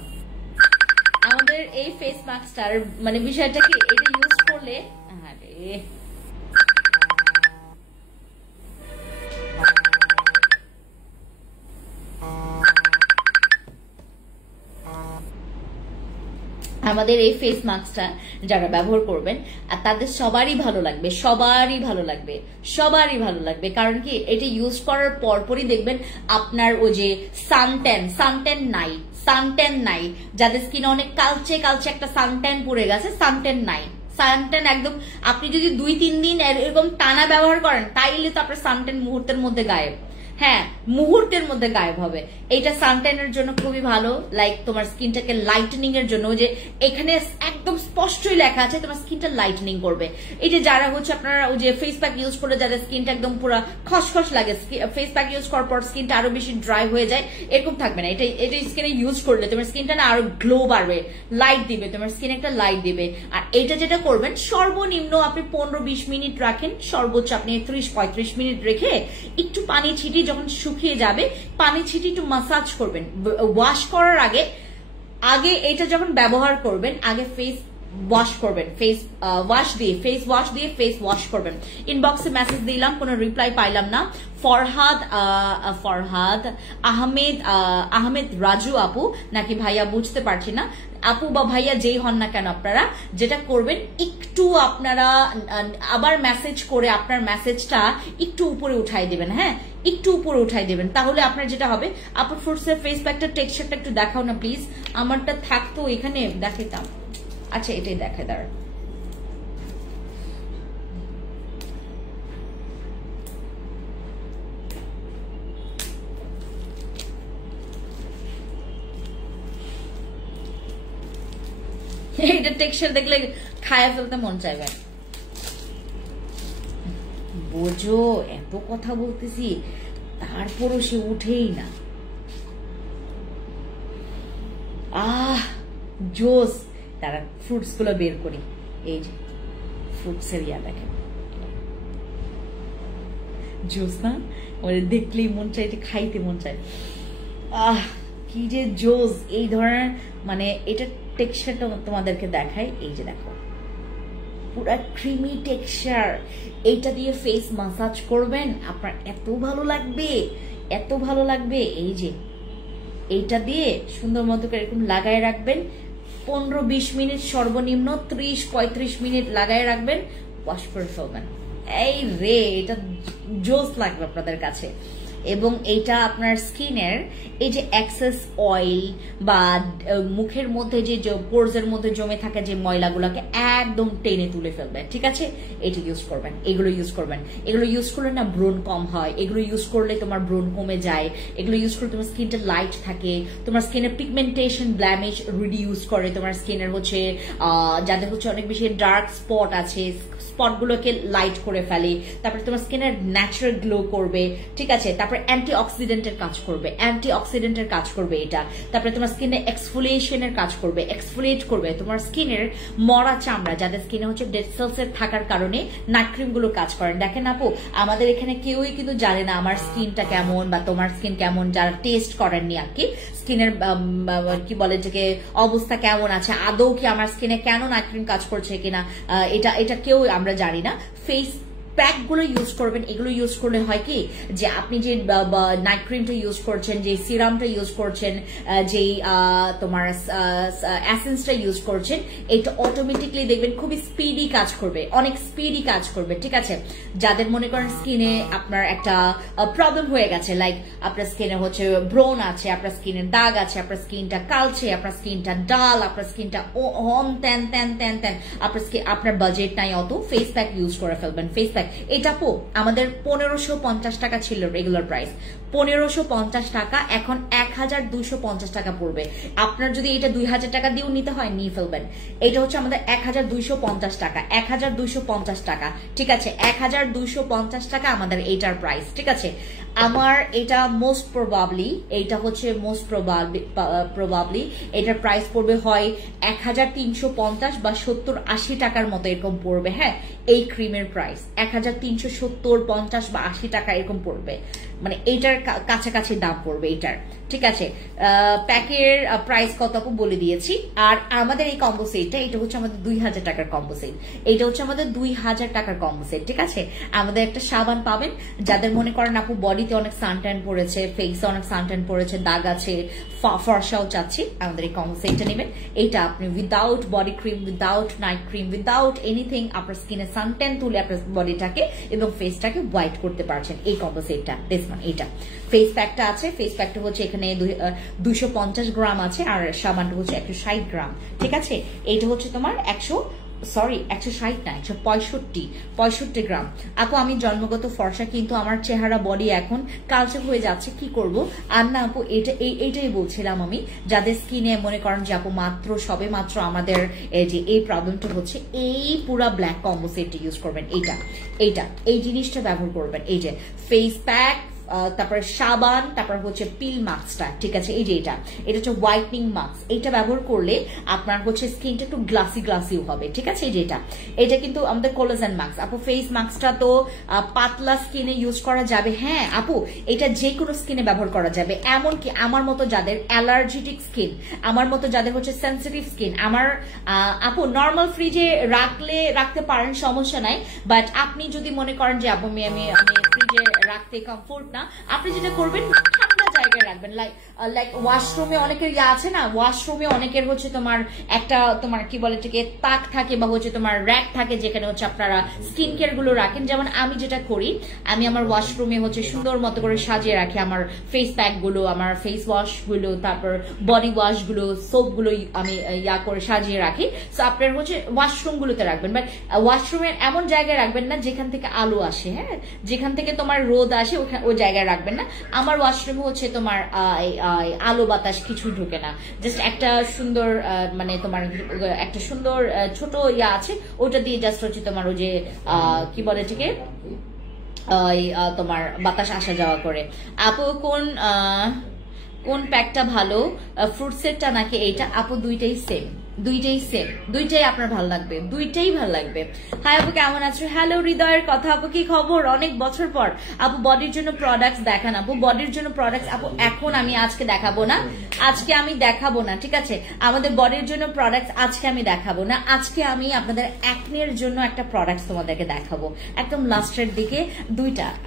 আমাদের এই ফেস মাস্কটার মানে বিষয়টা কি, এটা ইউজ করলে আমাদের এই ফেস মাস্কটা যারা ব্যবহার করবেন আর তাদের সবারই ভালো লাগবে, কারণ কি এটা ইউজ করার পরপরই দেখবেন আপনার ওই যে সানট্যান নাই, যাদের স্কিনে অনেক কালচে একটা সানট্যান পড়ে গেছে, সানট্যান নাই, সানট্যান একদম, আপনি যদি 2-3 দিন এরকম টানা ব্যবহার করেন তাইলে তো আপনার সানট্যান মুহূর্তের মধ্যে গায়েব। হ্যাঁ, মুহূর্তের মধ্যে গায়েব হবে। এইটা সানট্যানের জন্য খুবই ভালো, লাইক তোমার স্কিনটাকে লাইটেনিং এর জন্য, ওই যে এখানে একদম স্পষ্টই লেখা আছে তোমার স্কিনটা লাইটেনিং করবে। এই যে যারা হচ্ছে আপনারা ওই যে ফেস প্যাক ইউজ করে যাদের স্কিনটা একদম পুরো খসখস লাগে, ফেস প্যাক ইউজ করার পর স্কিনটা আরো বেশি ড্রাই হয়ে যায়, এরকম থাকবে না। এটা স্কিনে ইউজ করলে তোমার স্কিনটা না আরো গ্লো বাড়বে, লাইট দিবে, তোমার স্কিনে একটা লাইট দিবে। আর এটা যেটা করবেন, সর্বনিম্ন আপনি 15-20 মিনিট রাখেন, সর্বোচ্চ আপনি 30-35 মিনিট রেখে একটু পানি ছিটিয়ে, যখন শুকিয়ে যাবে পানি ছিটিয়ে একটু মাসাজ করবেন। ওয়াশ করার আগে এটা যখন ব্যবহার করবেন, আগে ফেস ওয়াশ করবেন, ফেস ওয়াশ দিয়ে ফেস ওয়াশ করবেন। ইনবক্সে মেসেজ দিলাম, কোনো রিপ্লাই পাইলাম না। ফরহাদ আহমেদ রাজু আপু নাকি ভাইয়া বুঝতে পারছি না, আপু বা ভাইয়া যেই হন না কেন, আপনারা যেটা করবেন একটু আপনারা আবার মেসেজ করে আপনার মেসেজটা একটু উপরে উঠাই দেবেন। হ্যাঁ, একটু উপরে উঠাই দেবেন, তাহলে আপনার যেটা হবে। আপু ফ্রুটসের ফেস প্যাকটা টেক্সচারটা একটু দেখাও না প্লিজ। আমারটা থাকতো এখানে, দেখাইতাম। আচ্ছা, এটাই দেখায়, দাঁড়া। এটা টেক্সচার দেখলে খায়া ফেলতে মন চাইবে। বোঝো, এত কথা বলতেছি তারপরও সে উঠেই না। জোস। তারা ফ্রুটস গুলো বের করি। এই যে ফ্রুটসের ইয়া দেখেন, জোস না? ওরে দেখলেই মন চাই, খাইতে মন চায়। কি যে জোস এই ধরনের, মানে এটা টেক্সচারটা তোমাদেরকে দেখাই। এই যে দেখো, পুরা ক্রিমি টেক্সচার। এইটা দিয়ে ফেস মাসাজ করবেন, আপনার এত ভালো লাগবে, এত ভালো লাগবে। এই যে এইটা দিয়ে সুন্দর মতো করে এরকম লাগায় রাখবেন 15-20 মিনিট, সর্বনিম্ন 30-35 মিনিট লাগায় রাখবেন, ওয়াশ করে ফেলবেন। এই রে, এটা জোস লাগবে আপনাদের কাছে। এবং এইটা আপনার স্কিনের এই যে এক্সেস অয়েল বা মুখের মধ্যে যে পোরসের মধ্যে জমে থাকে যে ময়লাগুলোকে একদম টেনে তুলে ফেলবেন। ঠিক আছে, এটা ইউজ করবেন, এগুলো ইউজ করবেন। এগুলো ইউজ করলে না ব্রণ কম হয়, এগুলো ইউজ করলে তোমার ব্রণ কমে যায়, এগুলো ইউজ করলে তোমার স্কিনটা লাইট থাকে, তোমার স্কিনের পিগমেন্টেশন ব্ল্যামিশ রিডিউস করে, তোমার স্কিনের হচ্ছে যাদের হচ্ছে অনেক বেশি ডার্ক স্পট আছে, স্পটগুলোকে লাইট করে ফেলে, তারপরে তোমার স্কিনের ন্যাচারাল গ্লো করবে। ঠিক আছে, তারপরে অ্যান্টি অক্সিডেন্টের কাজ করবে, এটা। তারপরে তোমার স্কিনে এক্সফোলিয়েশনের কাজ করবে, এক্সফোলিয়েট করবে তোমার স্কিনের মরা চামড়া, যাদের স্কিনে হচ্ছে ডেড সেলস এর থাকার কারণে নাইট ক্রিম গুলো কাজ করেন। দেখেন আপু, আমাদের এখানে কেউই কিন্তু জানে না আমার স্কিনটা কেমন বা তোমার স্কিন কেমন, যারা টেস্ট করেননি আর কি, স্কিনের কি বলে যে অবস্থা কেমন আছে, আদৌ কি আমার স্কিনে কেন নাইট ক্রিম কাজ করছে কিনা, এটা কেউ আমরা জানি না। ফেস প্যাক গুলো ইউজ করবেন। এগুলো ইউজ করলে হয় কি, যে আপনি যে নাইট ক্রিমটা ইউজ করছেন, যে সিরামটা ইউজ করছেন, যে তোমার এসেন্সটা ইউজ করছেন, এটা অটোমেটিকলি দেখবেন খুবই স্পিডি কাজ করবে, অনেক স্পিডি কাজ করবে। ঠিক আছে, যাদের মনে করেন স্কিনে আপনার একটা প্রবলেম হয়ে গেছে, লাইক আপনার স্কিনে হচ্ছে ব্রণ আছে, আপনার স্কিনের দাগ আছে, আপনার স্কিনটা কালচে, আপনার স্কিনটা ডাল, আপনার স্কিনটা আপনার বাজেট নাই অত, ফেস প্যাক ইউজ করে ফেলবেন। ফেস প্যাক এটা আমাদের 1550 টাকা ছিল রেগুলার প্রাইস, 1550 টাকা এখন 1250 টাকা পড়বে। আপনার যদি এটা 2000 টাকা দিয়েও নিতে হয়, নিয়ে ফেলবেন। এটা হচ্ছে আমাদের 1250 টাকা, 1250 টাকা। ঠিক আছে, 1250 টাকা আমাদের এইটার প্রাইস। ঠিক আছে, আমার এটা মোস্ট প্রবাবলি এটার প্রাইস পড়বে হয় 1350 বা 70-80 টাকার মতো এরকম পড়বে। হ্যাঁ, এই ক্রিমের প্রাইস 1370-50 বা 80 টাকা এরকম পড়বে, মানে এইটার কাছাকাছি দাম পড়বে এইটার। ঠিক আছে, প্যাকের প্রাইস কত আপু বলে দিয়েছি। আর আমাদের এই কম্বো সেটটা, এটা হচ্ছে আমাদের 2000 টাকার কম্বো সেট, এটা হচ্ছে আমাদের 2000 টাকার কম্বো সেট। ঠিক আছে, আমাদের একটা সাবান পাবেন, যাদের মনে করেন আপু বডিতে অনেক সানট্যান পড়েছে, ফেসে অনেক সানট্যান পড়েছে, দাগ আছে, ফর্সাও চাচ্ছি, আমাদের এই কম্বো সেটটা নেবেন। এইটা আপনি without body cream, without night cream, without anything আপনার স্কিনে সানট্যান তুলে আপনার বডিটাকে এবং ফেসটাকে হোয়াইট করতে পারছেন এই কম্বো সেটটা। এটা ফেস প্যাকটা আছে, ফেস প্যাকটা হচ্ছে এখানে 250 গ্রাম আছে, আর সাবানটা হচ্ছে 160 গ্রাম। ঠিক আছে, এইটা হচ্ছে তোমার 160 না, 165 গ্রাম। আপু আমি জন্মগত ফর্সা, কিন্তু আমার চেহারা বডি এখন কালচে হয়ে যাচ্ছে, কি করব? আর না আপু, এইটাই বলছিলাম আমি, যাদের স্কিনে মনে করেন যে আপু সবে মাত্র আমাদের যে এই প্রবলেমটা হচ্ছে, এই পুরা ব্ল্যাক কম্বো সেটটা ইউজ করবেন। এই জিনিসটা ব্যবহার করবেন। এই যে ফেস প্যাক, তারপর সাবান, তারপর হচ্ছে পিল মাস্কটা, ঠিক আছে, এই যে এটা হচ্ছে হোয়াইটনিং মাস্ক। এটা ব্যবহার করলে আপনার হচ্ছে স্কিনটা একটু গ্লাসিও হবে, ঠিক আছে। এই যে এটা কিন্তু আমাদের কোলাজেন মাস্ক। আপু ফেস মাস্কটা তো পাতলা স্কিনে ইউজ করা যাবে? হ্যাঁ আপু, এটা যে কোনো স্কিনে ব্যবহার করা যাবে, এমনকি আমার মতো যাদের অ্যালার্জিটিক স্কিন, আমার মতো যাদের হচ্ছে সেন্সিটিভ স্কিন, আপু নর্মাল ফ্রিজে রাখতে পারেন, সমস্যা নাই। বাট আপনি যদি মনে করেন যে আপু আমি ফ্রিজে রাখতে কমফোর্ট না, আপনি যেটা করবেন ঠান্ডা জায়গায় রাখবেন। লাইক ওয়াশরুমে অনেকের আছে না, ওয়াশরুমে অনেকের হচ্ছে তোমার একটা তোমার কি বলে এটাকে তাক থাকে বা হচ্ছে তোমার র্যাক থাকে, যেখানে হচ্ছে আপনারা স্কিন কেয়ার গুলো রাখেন। যেমন আমি যেটা করি, আমি আমার ওয়াশরুমে হচ্ছে সুন্দর মতো করে সাজিয়ে রাখি আমার ফেস প্যাক গুলো, আমার ফেস ওয়াশ গুলো, তারপর বডি ওয়াশ গুলো, সোপ গুলো আমি করে সাজিয়ে রাখি। সো আপনার হচ্ছে ওয়াশরুম গুলোতে রাখবেন, বাট ওয়াশরুমের এমন জায়গায় রাখবেন না যেখান থেকে আলো আসে, হ্যাঁ, যেখান থেকে তোমার রোদ আসে ওই জায়গায় রাখবেন না। আমার ওয়াশরুমে হচ্ছে তোমার আলো বাতাস কিছু ঢুকে না, জাস্ট একটা সুন্দর মানে তোমার একটা সুন্দর ছোট আছে, ওটা দিয়ে জাস্ট হচ্ছে তোমার ওই যে কি বলে এটাকে তোমার বাতাস আসা যাওয়া করে। আপু কোন প্যাকটা ভালো, ফ্রুটসেরটা নাকি এইটা? আপু দুইটাই সেম, দুইটাই আপনার ভালো লাগবে, দুইটাই ভালো লাগবে। হাই আপু কেমন আছো? হ্যালো হৃদয়ের কথা, আপু কি খবর? অনেক বছর পর। আপু বডির জন্য প্রোডাক্টস দেখান আপু, বডির জন্য প্রোডাক্টস। আপু এখন আজকে দেখাবো না, ঠিক আছে, আমাদের বডির জন্য প্রোডাক্টস আজকে আমি দেখাবো না। আজকে আমি আপনাদের অ্যাকনের জন্য একটা প্রোডাক্টস তোমাদেরকে দেখাবো, একদম লাস্টের দিকে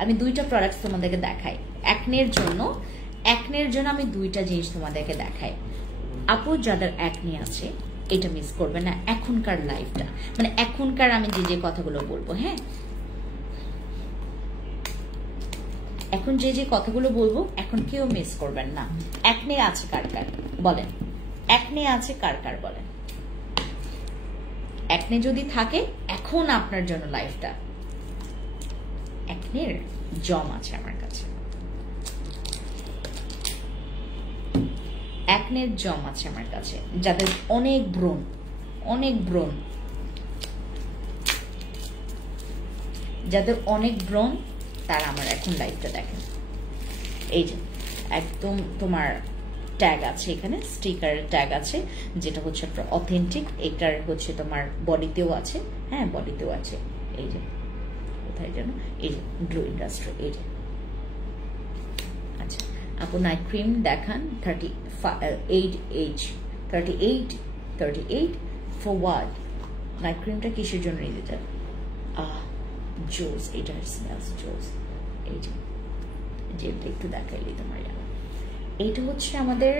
আমি দুইটা প্রোডাক্টস তোমাদেরকে দেখাই। অ্যাকনের জন্য আমি দুইটা জিনিস তোমাদেরকে দেখাই। আপু যাদের অ্যাকনে আছে এটা মিস করবে না, এখনকার লাইফটা, মানে এখনকার আমি যে কথাগুলো বলবো, হ্যাঁ, এখন যে কথাগুলো বলবো এখন কেউ মিস করবেন না। অ্যাকনে আছে কার বলেন? অ্যাকনে আছে কার বলেন? অ্যাকনে যদি থাকে এখন আপনার জন্য লাইফটা। অ্যাকনের জম আছে আমার কাছে, অ্যাকনের জম আছে আমার কাছে, যাদের অনেক ব্রণ, যাদের অনেক ব্রণ, তারা আমার এখন লাইফটা দেখেন। এই যে একদম তোমার ট্যাগ আছে, এখানে স্টিকার ট্যাগ আছে, যেটা হচ্ছে অথেন্টিক। এটার হচ্ছে তোমার বডিতেও আছে, হ্যাঁ বডিতেও আছে। এই যে কোথায় যেন, এই যে গ্লো ইন্ডাস্ট্রি, এই যে। আচ্ছা আপু নাইট ক্রিম দেখান, 38 ফর হোয়াট? নাইট ক্রিমটা কিসের জন্য নিতে চান? জোস, এটা স্মেলস জোস। এই যে জেলটা একটু দেখাইলি তোমার, এইটা হচ্ছে আমাদের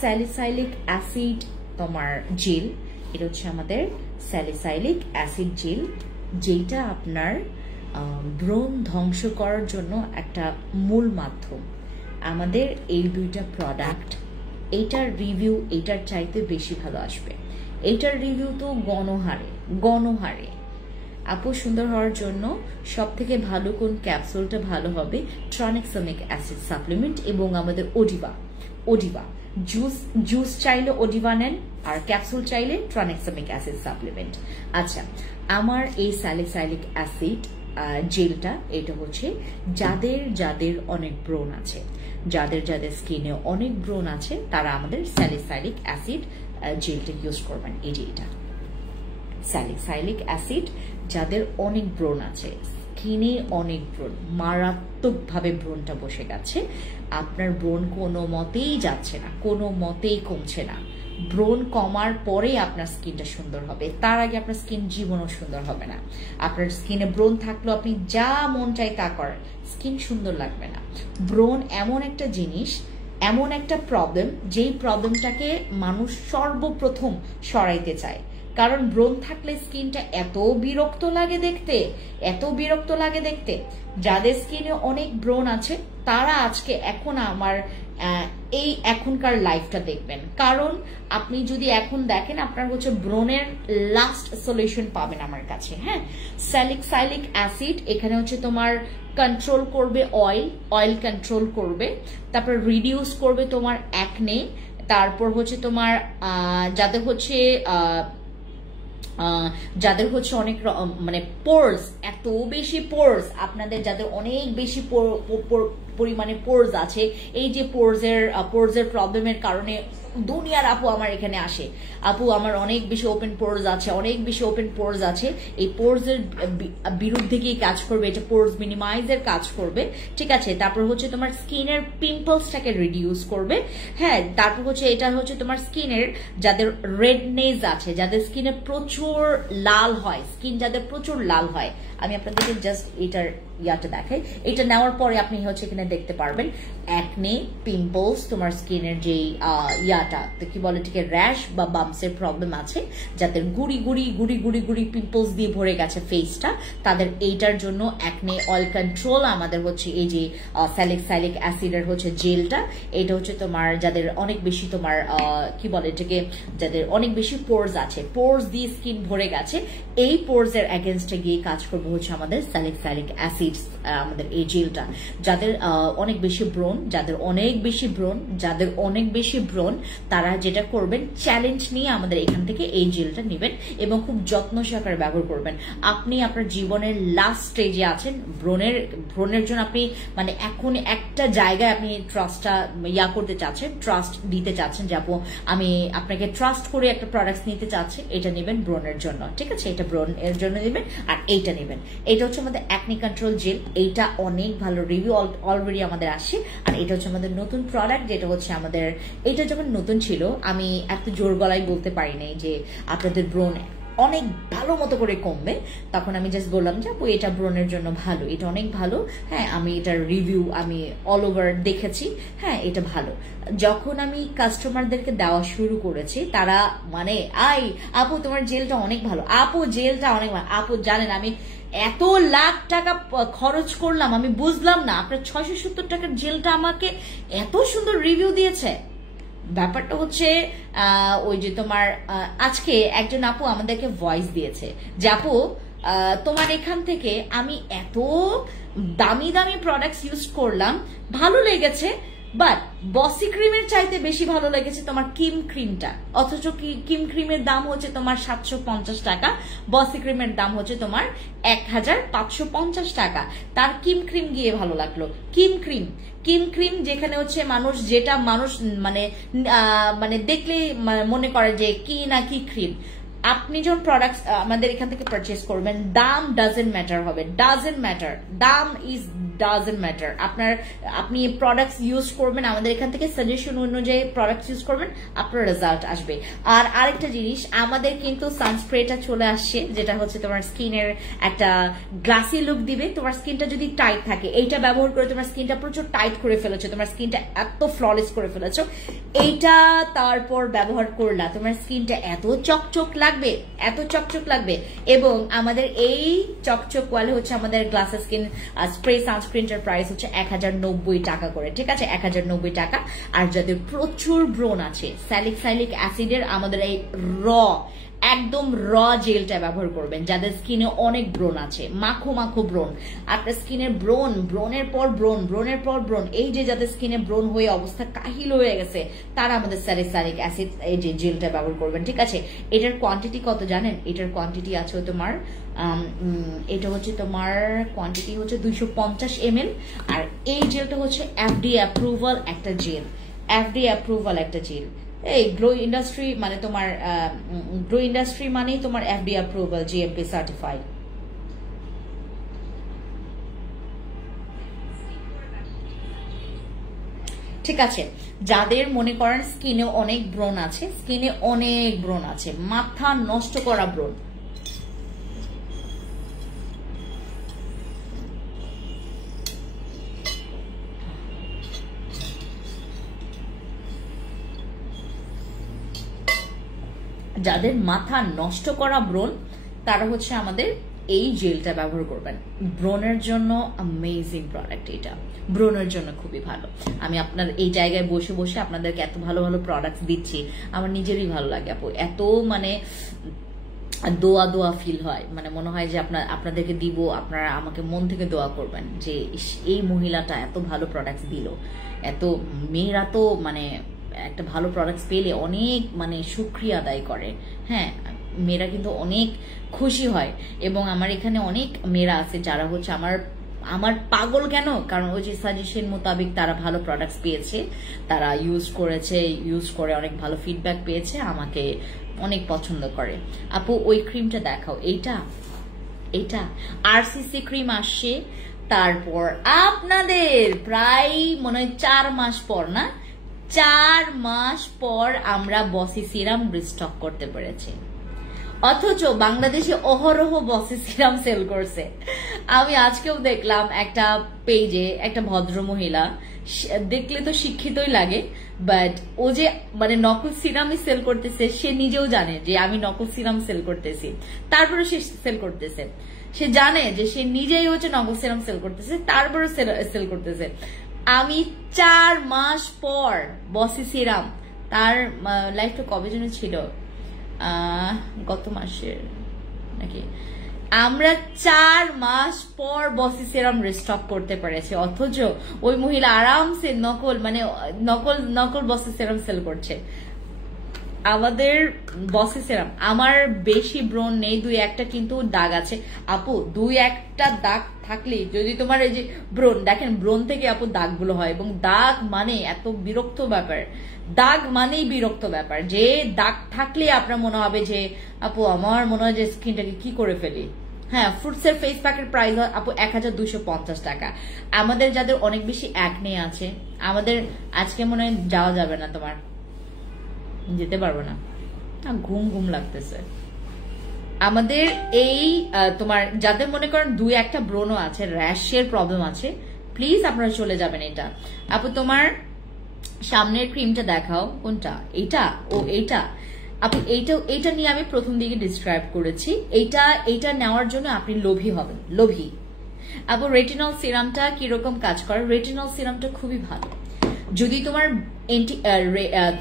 স্যালিসাইলিক অ্যাসিড তোমার জেল। এটা হচ্ছে আমাদের স্যালিসাইলিক অ্যাসিড জেল, যেটা আপনার ব্রণ ধ্বংস করার জন্য একটা মূল মাধ্যম। আমাদের এই দুইটা প্রোডাক্ট, এইটার রিভিউ এইটার চাইতে বেশি ভালো আসবে। এইটার রিভিউ তো গণহারে। আপু সুন্দর হওয়ার জন্য সব থেকে ভালো কোন ক্যাপসুলটা ভালো হবে? ট্রানেক্সামিক অ্যাসিড সাপ্লিমেন্ট এবং আমাদের ওডিবা জুস চাইলে ওডিবা নেন, আর ক্যাপসুল চাইলে ট্রানেক্সামিক অ্যাসিড সাপ্লিমেন্ট। আচ্ছা আমার এই স্যালিসাইলিক অ্যাসিড জেলটা, এটা হচ্ছে যাদের অনেক ব্রণ আছে, যাদের স্কিনে অনেক ব্রণ আছে, তারা আমাদের স্যালিসাইলিক অ্যাসিড জেলটা ইউজ করবেন। এই যে এটা স্যালিসাইলিক অ্যাসিড, যাদের অনেক ব্রণ আছে, স্কিনে অনেক ব্রণ, মারাত্মকভাবে ব্রণটা বসে গেছে, আপনার ব্রণ কোনো মতেই যাচ্ছে না, কোনো মতেই কমছে না। ব্রণ কমার পরে আপনার স্কিনটা সুন্দর হবে, তার আগে আপনার স্কিন জীবনও সুন্দর হবে না। আপনার স্কিনে ব্রণ থাকলেও আপনি যা মন চাই তা করেন, স্কিন সুন্দর লাগবে না। ব্রণ এমন একটা জিনিস, এমন একটা প্রবলেম, যেই প্রবলেমটাকে মানুষ সর্বপ্রথম সরাইতে চায়। কারণ ব্রণ থাকলে স্কিনটা এত বিরক্ত লাগে দেখতে, যাদের স্কিনে অনেক ব্রণ আছে তারা আজকে এখন আমার এই এখনকার লাইফটা দেখবেন। কারণ আপনি যদি এখন দেখেন, আপনার হচ্ছে ব্রণের লাস্ট সলিউশন পাবেন আমার কাছে, হ্যাঁ। স্যালিসাইলিক অ্যাসিড এখানে হচ্ছে তোমার কন্ট্রোল করবে অয়েল কন্ট্রোল করবে, তারপর রিডিউস করবে তোমার অ্যাকনে, তারপর হচ্ছে তোমার যাদের হচ্ছে যাদের হচ্ছে অনেক মানে পোর্স, এত বেশি পোর্স, আপনাদের যাদের অনেক বেশি পরিমাণে পোর্স আছে, এই যে পোর্সের প্রবলেমের কারণে দুনিয়ার আপু আমার এখানে আসে, আপু আমার অনেক বেশি ওপেন পোর্স আছে, অনেক বেশি ওপেন পোর্স আছে, এই পোর্সের বিরুদ্ধে গিয়ে কাজ করবে, এটা পোর্স মিনিমাইজের কাজ করবে, ঠিক আছে। তারপর হচ্ছে তোমার স্কিনের পিম্পলসটাকে রিডিউস করবে, হ্যাঁ। তারপর হচ্ছে এটা হচ্ছে তোমার স্কিনের যাদের রেডনেস আছে, যাদের স্কিনে প্রচুর লাল হয়, স্কিন যাদের প্রচুর লাল হয়, আমি আপনাদেরকে জাস্ট এটার ইয়াটা দেখাই। এটা নেওয়ার পরে আপনি হচ্ছে এখানে দেখতে পারবেন অ্যাকনে, পিম্পলস, তোমার স্কিনের যে ইয়াটা তো কি বলে এটাকে র্যাশ বা বাম্পসের প্রবলেম আছে, যাদের গুড়ি গুড়ি গুড়ি গুড়ি গুড়ি পিম্পলস দিয়ে ভরে গেছে ফেসটা, তাদের এইটার জন্য অ্যাকনে অয়েল কন্ট্রোল আমাদের হচ্ছে এই যে স্যালিক অ্যাসিডের হচ্ছে জেলটা, এটা হচ্ছে তোমার যাদের অনেক বেশি তোমার কি বলে এটাকে, যাদের অনেক বেশি পোর্স আছে, পোর্স দিয়ে স্কিন ভরে গেছে, এই পোর্স এর এগেনস্টে গিয়ে কাজ করবে হচ্ছে আমাদের স্যালিক অ্যাসিড, আমাদের এই জেলটা। যাদের অনেক বেশি ব্রণ, যাদের অনেক বেশি ব্রণ, তারা যেটা করবেন চ্যালেঞ্জ নিয়ে আমাদের এখান থেকে এই জেলটা নেবেন এবং খুব যত্ন সহকারে ব্যবহার করবেন। আপনি আপনার জীবনের লাস্ট স্টেজে আছেন, ব্রণের জন্য আপনি মানে এখন একটা জায়গায় আপনি ট্রাস্টটা করতে চাচ্ছেন, ট্রাস্ট দিতে চাচ্ছেন যে আপু আমি আপনাকে ট্রাস্ট করে একটা প্রোডাক্ট নিতে চাচ্ছি, এটা নেবেন ব্রণের জন্য, ঠিক আছে, এটা ব্রণের জন্য নেবেন। আর এইটা নেবেন, এটা হচ্ছে আমাদের অ্যাকনি কন্ট্রোল জেল, এইটা অনেক ভালো রিভিউ অলরেডি আমাদের আসে। আর এটা হচ্ছে আমাদের নতুন প্রোডাক্ট, যেটা হচ্ছে আমাদের, এটা যখন নতুন ছিল আমি এত জোর গলায় বলতে পারি নাই যে আপনাদের ব্রণ অনেক ভালো মতো করে কমবে, তখন আমি জাস্ট বললাম যে আপু এটা ব্রণের জন্য ভালো, এটা অনেক ভালো, হ্যাঁ, আমি এটার রিভিউ আমি অল ওভার দেখেছি, হ্যাঁ এটা ভালো। যখন আমি কাস্টমারদেরকে দেওয়া শুরু করেছি, তারা মানে আপু তোমার জেলটা অনেক ভালো, আপু জেলটা অনেক ভালো, আপু জানেন আমি এত লাখ টাকা খরচ করলাম, আমি বুঝলাম না আপনার 670 টাকার জেলটা আমাকে এত সুন্দর রিভিউ দিয়েছে। ব্যাপারটা হচ্ছে ওই যে তোমার আজকে একজন আপু আমাদেরকে ভয়েস দিয়েছে যে আপু তোমার এখান থেকে আমি এত দামি দামি প্রোডাক্টস ইউজ করলাম, ভালো লেগেছে, বাট বসি ক্রিমের চাইতে বেশি ভালো লেগেছে তোমার কিম ক্রিমটা, অথচ কিম ক্রিমের দাম হচ্ছে তোমার 750 টাকা, বসি ক্রিমের দাম হচ্ছে তোমার 1550 টাকা, তার কিম ক্রিম গিয়ে ভালো লাগলো। কিম ক্রিম যেখানে হচ্ছে যেটা মানুষ মানে দেখলে মনে করে যে কি না কি ক্রিম, আপনি যখন প্রোডাক্ট আমাদের এখান থেকে পারচেজ করবেন, দাম ডাজেন্ট ম্যাটার হবে, দাম ডাজেন্ট ম্যাটার, আপনি প্রোডাক্টস ইউজ করবেন আমাদের এখান থেকে, সাজেশন অনুযায়ী প্রোডাক্টস ইউজ করবেন, আপনার রেজাল্ট আসবে। আর আরেকটা জিনিস, আমাদের কিন্তু সানস্প্রেটা চলে আসছে, যেটা হচ্ছে তোমার স্কিনের একটা গ্লাসি লুক দিবে। তোমার স্কিনটা যদি টাইট থাকে, এইটা ব্যবহার করে তোমার স্কিনটা প্রচুর টাইট করে ফেলেছো, তোমার স্কিনটা এত ফ্ললেস করে ফেলেছো, এইটা তারপর ব্যবহার করলা, তোমার স্কিনটা এত চকচক লাগবে। এবং আমাদের এই চকচক ওয়ালে হচ্ছে আমাদের গ্লাস স্কিন স্প্রে সানস্ক্রিনটার প্রাইস হচ্ছে 1090 টাকা করে, ঠিক আছে, 1090 টাকা। আর যাদের প্রচুর ব্রণ আছে, স্যালিক অ্যাসিডের আমাদের এই একদম র জেলটা ব্যবহার করবেন। যাদের স্কিনে অনেক ব্রণ আছে, মাখো ব্রণ, আপনার স্কিনের ব্রণের পর ব্রণ, এই যে যাদের স্কিনে ব্রণ হয়ে অবস্থা কাহিল হয়ে গেছে, তারা আমাদের স্যালিক অ্যাসিড এই যে জেলটা ব্যবহার করবেন, ঠিক আছে। এটার কোয়ান্টিটি কত জানেন? এটার কোয়ান্টিটি আছে তোমার এটা হচ্ছে তোমার কোয়ান্টিটি হচ্ছে 250 ml। আর এই জেলটা হচ্ছে FDA অ্যাপ্রুভাল একটা জেল, এই গ্লো ইন্ডাস্ট্রি মানে তোমার গ্লো ইন্ডাস্ট্রি মানেই তোমার FDA অ্যাপ্রুভাল, GMP সার্টিফাইড। ঠিক আছে, যাদের মনে করেন স্কিনে অনেক ব্রণ আছে, মাথা নষ্ট করা ব্রণ, যাদের মাথা নষ্ট করা ব্রণ, তারা হচ্ছে আমাদের এই জেলটা ব্যবহার করবেন। ব্রণের জন্য অ্যামেজিং প্রোডাক্ট, এটা ব্রণের জন্য খুবই ভালো। আমি আপনার এই জায়গায় বসে বসে আপনাদেরকে এত ভালো ভালো প্রোডাক্ট দিচ্ছি, আমার নিজেরই ভালো লাগে আপু, এত মানে দোয়া ফিল হয়, মানে মনে হয় যে আপনাদেরকে দিব, আপনারা আমাকে মন থেকে দোয়া করবেন যে এই মহিলাটা এত ভালো প্রোডাক্ট দিল। এত মেয়েরা তো মানে একটা ভালো প্রোডাক্টস পেলে অনেক মানে শুকরিয়া আদায় করে, হ্যাঁ মেয়েরা কিন্তু অনেক খুশি হয় এবং আমার এখানে অনেক মেয়েরা আছে যারা হচ্ছে আমার পাগল কেন, কারণ ওই যে সাজেশন মোতাবেক তারা ভালো প্রোডাক্টস পেয়েছে, তারা ইউজ করে অনেক ভালো ফিডব্যাক পেয়েছে, আমাকে অনেক পছন্দ করে। আপু ওই ক্রিমটা দেখাও, এইটা আরসিসি ক্রিম আসছে। তারপর আপনাদের প্রায় মনে হয় 4 মাস পর, না 4 মাস পর আমরা বসি সিরাম রিস্টক করতে পেরেছি, অথচ বাংলাদেশে অহরহ বসি সিরাম সেল করছে। আমি আজকেও দেখলাম একটা পেজে একটা ভদ্র মহিলা, দেখলে তো শিক্ষিতই লাগে, বাট ও যে মানে নকল সিরামই সেল করতেছে, সে নিজেও জানে যে আমি নকল সিরাম সেল করতেছি, তারপরে সে সেল করতেছে। সে জানে যে সে নিজেই হচ্ছে নকল সিরাম সেল করতেছে, তারপরে সেল করতেছে। আমি 4 মাস পর বসি সিরাম, তার লাইফটা কবে যেন ছিল, গত মাসের নাকি, আমরা 4 মাস পর বসি সিরাম রিস্টক করতে পেরেছি, অথচ ওই মহিলা আরামসে নকল বসি সিরাম সেল করছে। আমাদের বসি সিরাম, আমার বেশি ব্রণ নেই, 2-1টা কিন্তু দাগ আছে আপু। 2-1টা দাগ থাকলে যদি তোমার এই যে ব্রণ, দেখেন ব্রণ থেকে আপু দাগগুলো হয়, এবং দাগ মানে এত বিরক্ত ব্যাপার, দাগ মানেই বিরক্ত ব্যাপার, যে দাগ থাকলে আপনার মনে হবে যে আপু আমার মনে হয় যে স্কিনটাকে কি করে ফেলি। হ্যাঁ, ফ্রুটসের ফেস প্যাকের প্রাইস আপু 1250 টাকা। আমাদের যাদের অনেক বেশি অ্যাকনে আছে, আমাদের আজকে মনে হয় যাওয়া যাবে না, তোমার যেতে পারবো না, ঘুম লাগতেছে। আমাদের এই তোমার যাদের মনে করেন 2-1টা ব্রণও আছে, র্যাশের প্রবলেম আছে, প্লিজ আপনারা চলে যাবেন। এটা আপু তোমার সামনের ক্রিমটা দেখাও, কোনটা, এইটা আপনি এইটা নিয়ে আমি প্রথম দিকে ডিসক্রাইব করেছি। এইটা নেওয়ার জন্য আপনি লোভী হবেন, লোভী। আপু রেটিনল সিরামটা কিরকম কাজ করে? রেটিনল সিরামটা খুবই ভালো। যদি তোমার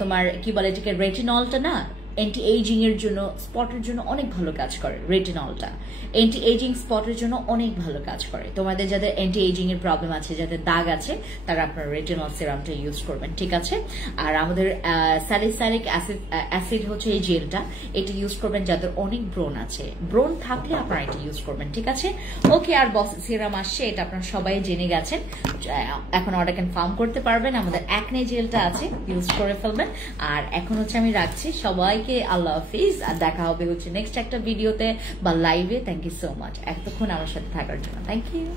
তোমার কি বলে এটাকে, রেটিনলটা না অ্যান্টি এজিং এর জন্য, স্পটের জন্য অনেক ভালো কাজ করে। রেটিনলটা অ্যান্টি এজিং স্পটের জন্য অনেক ভালো কাজ করে। তোমাদের যাদের অ্যান্টি এজিং এর প্রবলেম আছে, যাদের দাগ আছে, তারা আপনার রেটিনল সিরামটা ইউজ করবেন, ঠিক আছে? আর আমাদের স্যালিসাইলিক অ্যাসিড হচ্ছে এই জেলটা, এটা ইউজ করবেন যাদের অনেক ব্রণ আছে, ব্রণ থাকলে আপনারা এটা ইউজ করবেন, ঠিক আছে? ওকে, আর বস সিরাম আসছে, এটা আপনারা সবাই জেনে গেছেন, এখন অর্ডার কনফার্ম করতে পারবেন। আমাদের অ্যাকনে জেলটা আছে, ইউজ করে ফেলবেন। আর এখন হচ্ছে আমি রাখছি, সবাইকে আল্লাহ হাফিজ, আর দেখা হবে হচ্ছে নেক্সট একটা ভিডিওতে বা লাইভে। থ্যাংক ইউ সো মাচ এতক্ষণ আমার সাথে থাকার জন্য, থ্যাংক ইউ।